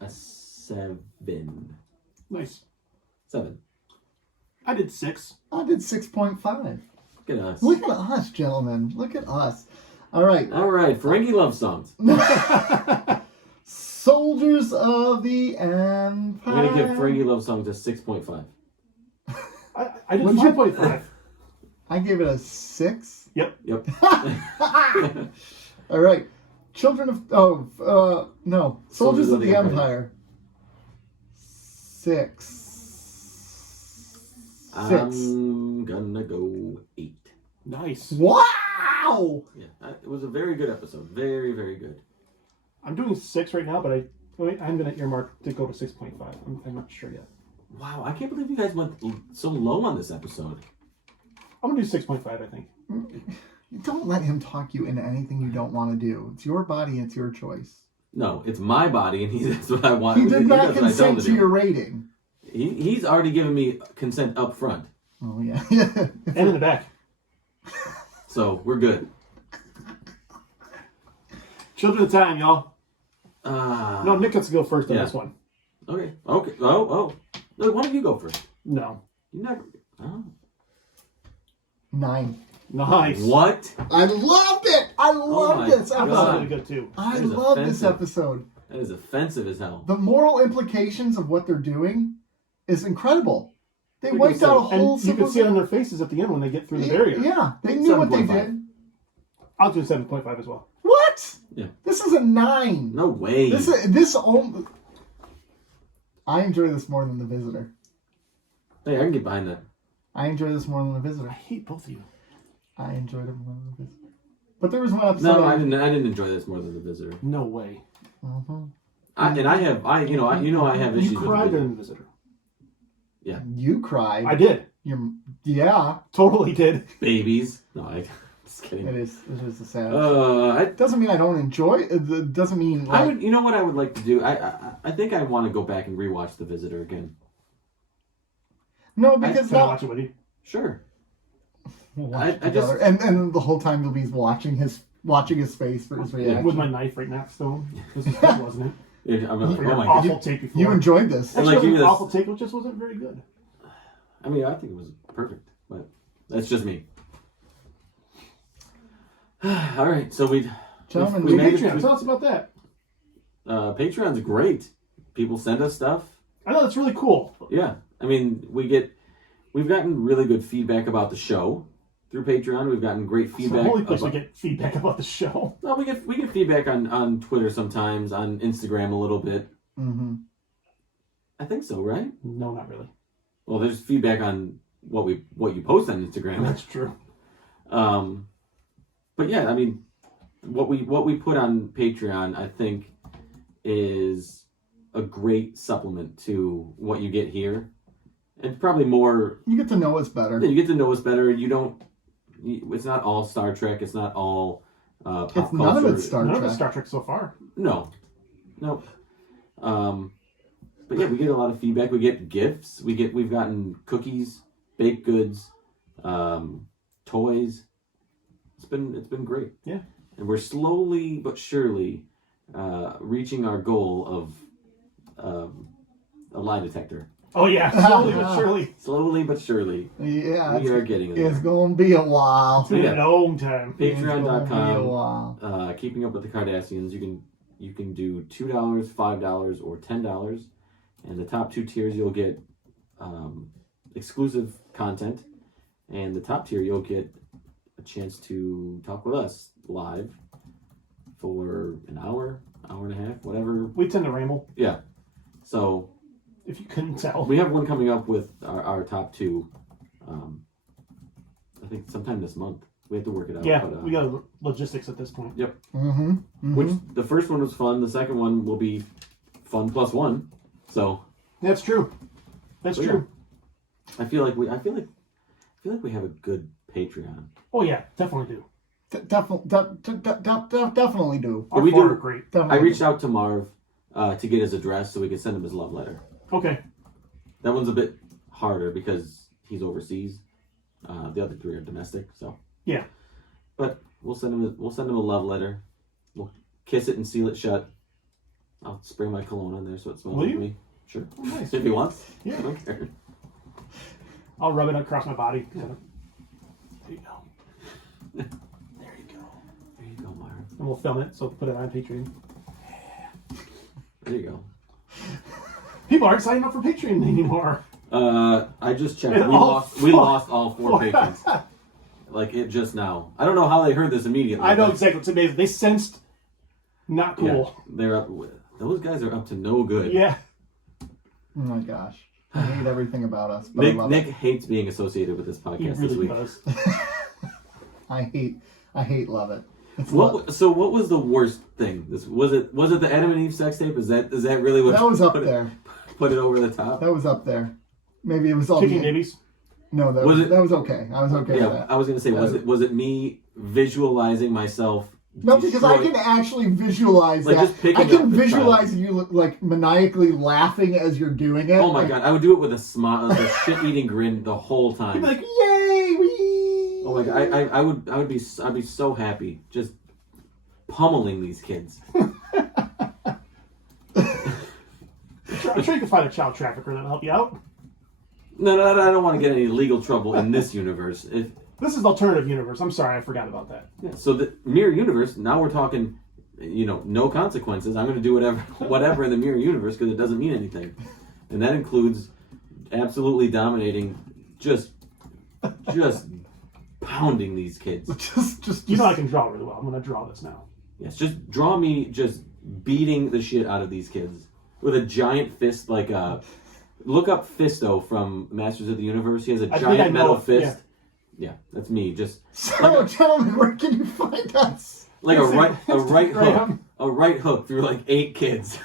a 7. Nice. 7. I did 6. I did 6.5. Look at us. Look at us, gentlemen. Look at us. All right. All right, Ferengi love songs. Soldiers of the Empire. I'm going to give Ferengi love songs a 6.5. I did What'd you- 5.5. I gave it a 6. Yep. All right. Children of... no. Soldiers of the Empire. 6. I'm gonna go 8. Nice. Wow! Yeah, it was a very good episode. Very, very good. I'm doing 6 right now, but I'm going to earmark to go to 6.5. I'm not sure yet. Wow, I can't believe you guys went so low on this episode. I'm going to do 6.5, I think. Don't let him talk you into anything you don't want to do. It's your body. It's your choice. No, it's my body, and that's what I want. He did not does what I tell him consent to do. your rating. He's already given me consent up front, Oh, yeah. And in the back. so we're good. Children of Time, y'all. No, Nick gets to go first on Yeah. this one. Okay. Oh. Look, why don't you go first? No. You never. Oh. 9. Nice. What? I loved it. I loved my this That was God. really good, too. I That is love this offensive. episode. That is offensive as hell. The moral implications of what they're doing is incredible. They We wiped can out a say- whole And you can see it on their faces at the end when they get through the barrier. Yeah, they knew what they 7.5. did. I'll do 7.5 as well. What? Yeah. This is a 9. No way. I enjoy this more than The Visitor. Hey, I can get behind that. I enjoy this more than The I Visitor. hate both of you. I enjoyed it more than The Visitor. But there was one episode. No, I didn't enjoy this more than The Visitor. No way. Mhm. I have issues You cried with during The Visitor. Yeah. You cried. I did. Yeah. Totally did. Babies. No, I'm just kidding. It is a sad. It Doesn't mean I don't enjoy it. It doesn't mean like, I would. You know what I would like to do? I think I want to go back and rewatch The Visitor again. no, because Can I now watch it with you? Sure. we'll watch it I just- together. And the whole time Louise watching his face for his reaction. With my knife right next to him. This is good, wasn't it? I'm like, For oh your my god. awful take before. You enjoyed this. And Actually, like, give me it was an this- awful take, it just wasn't very good. I mean, I think it was perfect, but that's just me. All right, so Gentlemen, we made it Patreon, through- tell us about that. Patreon's great. People send us stuff. I know, that's really cool. Yeah, I mean, we've gotten really good feedback about the show through Patreon. We've gotten great It's feedback. the only place we about- get feedback about the show. Well, we get feedback on Twitter sometimes, on Instagram a little bit. Mm-hmm. I think so, right? No, not really. Well, there's feedback on what you post on Instagram. That's true. But yeah, I mean, what we put on Patreon, I think, is a great supplement to what you get here, and probably more. You get to know us better. You get to know us better. It's not all Star Trek. It's not all pop It's culture. none of it's Star None of Trek. it's Star Trek so far. No. But yeah, we get a lot of feedback. We get gifts. We've gotten cookies, baked goods, toys. It's been great. Yeah. And we're slowly but surely reaching our goal of a lie detector. Oh yeah, slowly but surely. Slowly but surely, Yeah, we are getting there. it's going to be a while. It's been Yeah. a long time. It's gonna be a Patreon.com. while. Keeping Up with the Cardassians. You can do $2, $5, or $10, and the top two tiers you'll get exclusive content, and the top tier you'll get a chance to talk with us live for an hour and a half, whatever. We tend to ramble, Yeah. So if you couldn't tell. we have one coming up with our top two. I think sometime this month. We have to work it out. Yeah, but, we got logistics at this point. Mm-hmm. Mm-hmm. Which the first one was fun. The second one will be fun plus one. So That's true. That's But true. I feel like we have a good Patreon. Oh yeah, definitely do. Definitely do. Our we four do- are great. Definitely I reached out to Marv to get his address so we could send him his love letter. Okay. That one's a bit harder because he's overseas. The other three are domestic, so Yeah. But we'll send him a love letter. We'll kiss it and seal it shut. I'll spray my cologne on there so it smells Will like you? me. Sure. Oh, nice. If he wants. Yeah. I don't care. I'll rub it across my body. There you go. There you go. There you go, Marv. And we'll film it, so put it on Patreon. There you go. People aren't signing up for Patreon anymore. I just checked. And We lost all four patrons. Like it just now. I don't know how they heard this immediately. I know but exactly. It's amazing. They sensed not Yeah, cool. they're up. Those guys are up to no good. Yeah. Oh my gosh. I hate everything about us. But I love Nick it. hates being associated with this He podcast this really week. does. I hate love it. It's What was the worst thing? Was it the Adam and Eve sex tape? Is that really what that was up put it- there. Put it over the top? That was up there. Maybe it was all Kicking the, babies. No, that Was was it- that was okay. I was okay with Yeah, that. I was gonna say, was it me visualizing myself? No, because I destroy- can actually visualize Like, that. just picking I can up the visualize you like maniacally laughing as you're doing it. Oh my Like, god, I would do it with a smile, a shit-eating grin the whole You'd time. be like, yay! Wee! Oh my god, I'd be so happy just pummeling these kids. I'm sure you can find a child trafficker that'll help you out. No, I don't want to get any legal trouble in this universe. This is the alternative universe. I'm sorry, I forgot about that. So the mirror universe. Now we're talking, no consequences. I'm going to do whatever in the mirror universe because it doesn't mean anything, and that includes absolutely dominating, just pounding these kids. just You know I can draw really well. I'm going to draw this now. Yes, just draw me just beating the shit out of these kids with a giant fist, like look up Fisto from Masters of the Universe. He has a I think I giant know metal it, fist. Yeah, that's me. Just So, gentlemen, where can you find us? like a right Graham. hook through like 8 kids.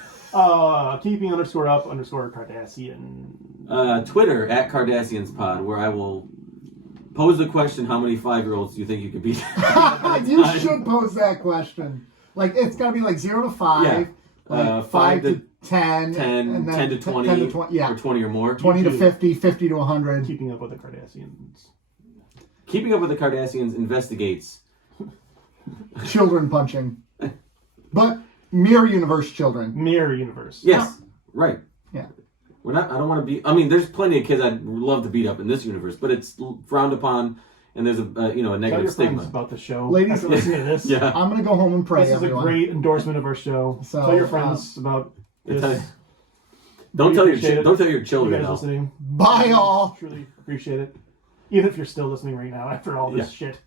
Keeping _up_Cardassian. Twitter at Cardassians Pod, where I will pose the question: how many 5-year-olds do you think you could beat? You should pose that question. Like, it's got to be like 0 to 5. Yeah. Like 5 to 10. 10, and then 10 to 20, 10 to 20, yeah. or 20 or more. 20 to 50, 50 to 100. Keeping Up with the Cardassians. Keeping Up with the Cardassians investigates Children punching. But mirror universe children. Mirror universe. Yes, right. Yeah. We're not. I don't want to be. I mean, there's plenty of kids I'd love to beat up in this universe, but it's frowned upon, and there's a Tell negative your stigma. friends about the show. Ladies- After listening to this. Yeah. I'm going to go home and pray, This is everyone. a great endorsement of our show. So, tell your friends about this. Don't We tell appreciate it. don't tell your You children. guys though. listening. Bye, all. Truly appreciate it. Even if you're still listening right now after all this shit.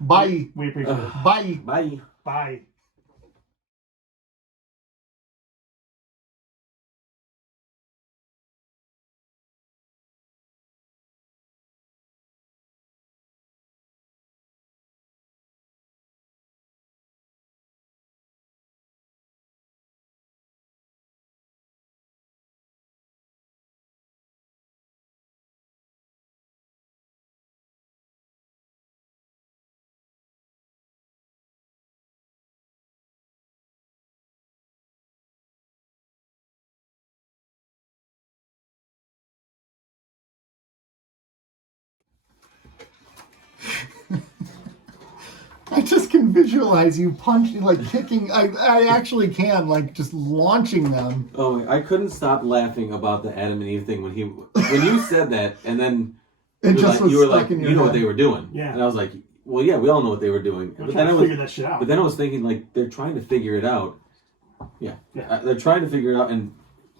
Bye. We appreciate it. Bye. Bye. Bye. I just can visualize you punching, like kicking. I actually can, like just launching them. Oh, I couldn't stop laughing about the Adam and Eve thing when you said that, and then It just was you were stuck like, in your you know head. what they were doing. Yeah. And I was like, well, yeah, we all know what they were doing. I'm But trying then to figure that shit out. But then I was thinking, like, they're trying to figure it out. Yeah. Yeah. They're trying to figure it out, and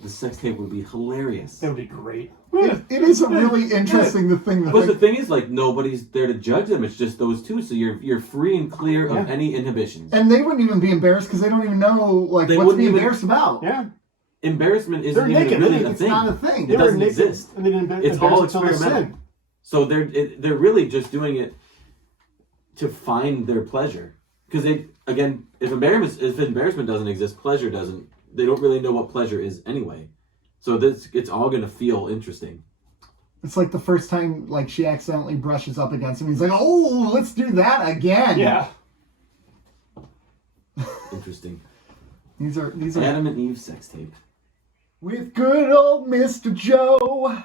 the sex tape would be hilarious. It would be great. It is a really interesting thing. But the thing is, like, nobody's there to judge them. It's just those two, so you're free and clear of any inhibitions. And they wouldn't even be embarrassed because they don't even know like They what to wouldn't be even- embarrassed about. Yeah. Embarrassment They're isn't even naked, really really. a It's thing. not a thing. It doesn't exist. And they didn't It's all until they experimental. sin. So they're really just doing it to find their pleasure. Because if embarrassment doesn't exist, pleasure doesn't. They don't really know what pleasure is anyway. So it's all going to feel interesting. It's like the first time like she accidentally brushes up against him. He's like, "Oh, let's do that again." Yeah. Interesting. These are Adam and Eve sex tape. with good old Mr. Joe.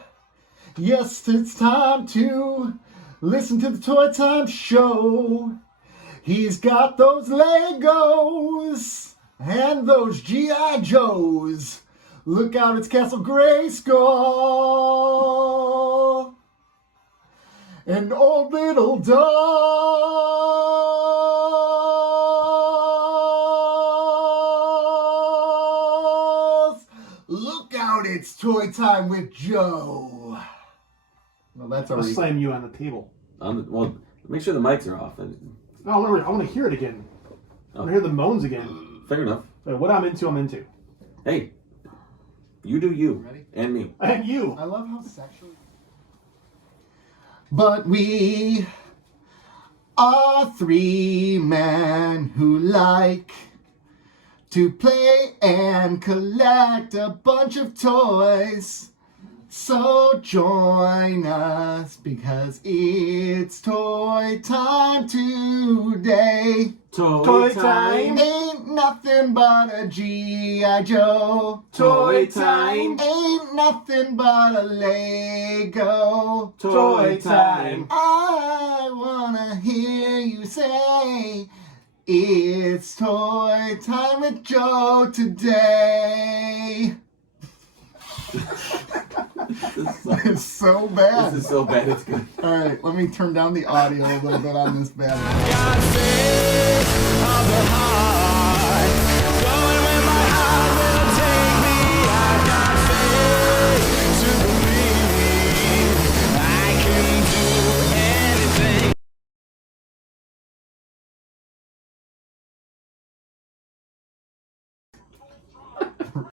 Yes, it's time to listen to the Toy Time Show. He's got those Legos and those G.I. Joes. Look out, it's Castle Grayskull. And old little dolls. Look out, it's Toy Time with Joe. Well, that's I'll already... slam you on the table. Well, make sure the mics are off. No, I want to hear it again. I want to hear the moans again. Fair enough. But what I'm into, I'm into. Hey, you do you. Ready? And me. And you. I love how sexually... But we are 3 men who like to play and collect a bunch of toys. So join us because it's toy time today. Toy time. Ain't nothing but a G.I. Joe. Toy time. Ain't nothing but a Lego. Toy time. I wanna hear you say it's toy time with Joe today. It's so bad. This is so bad, it's good. All right, let me turn down the audio a little bit on this bad. Got sick of the heart.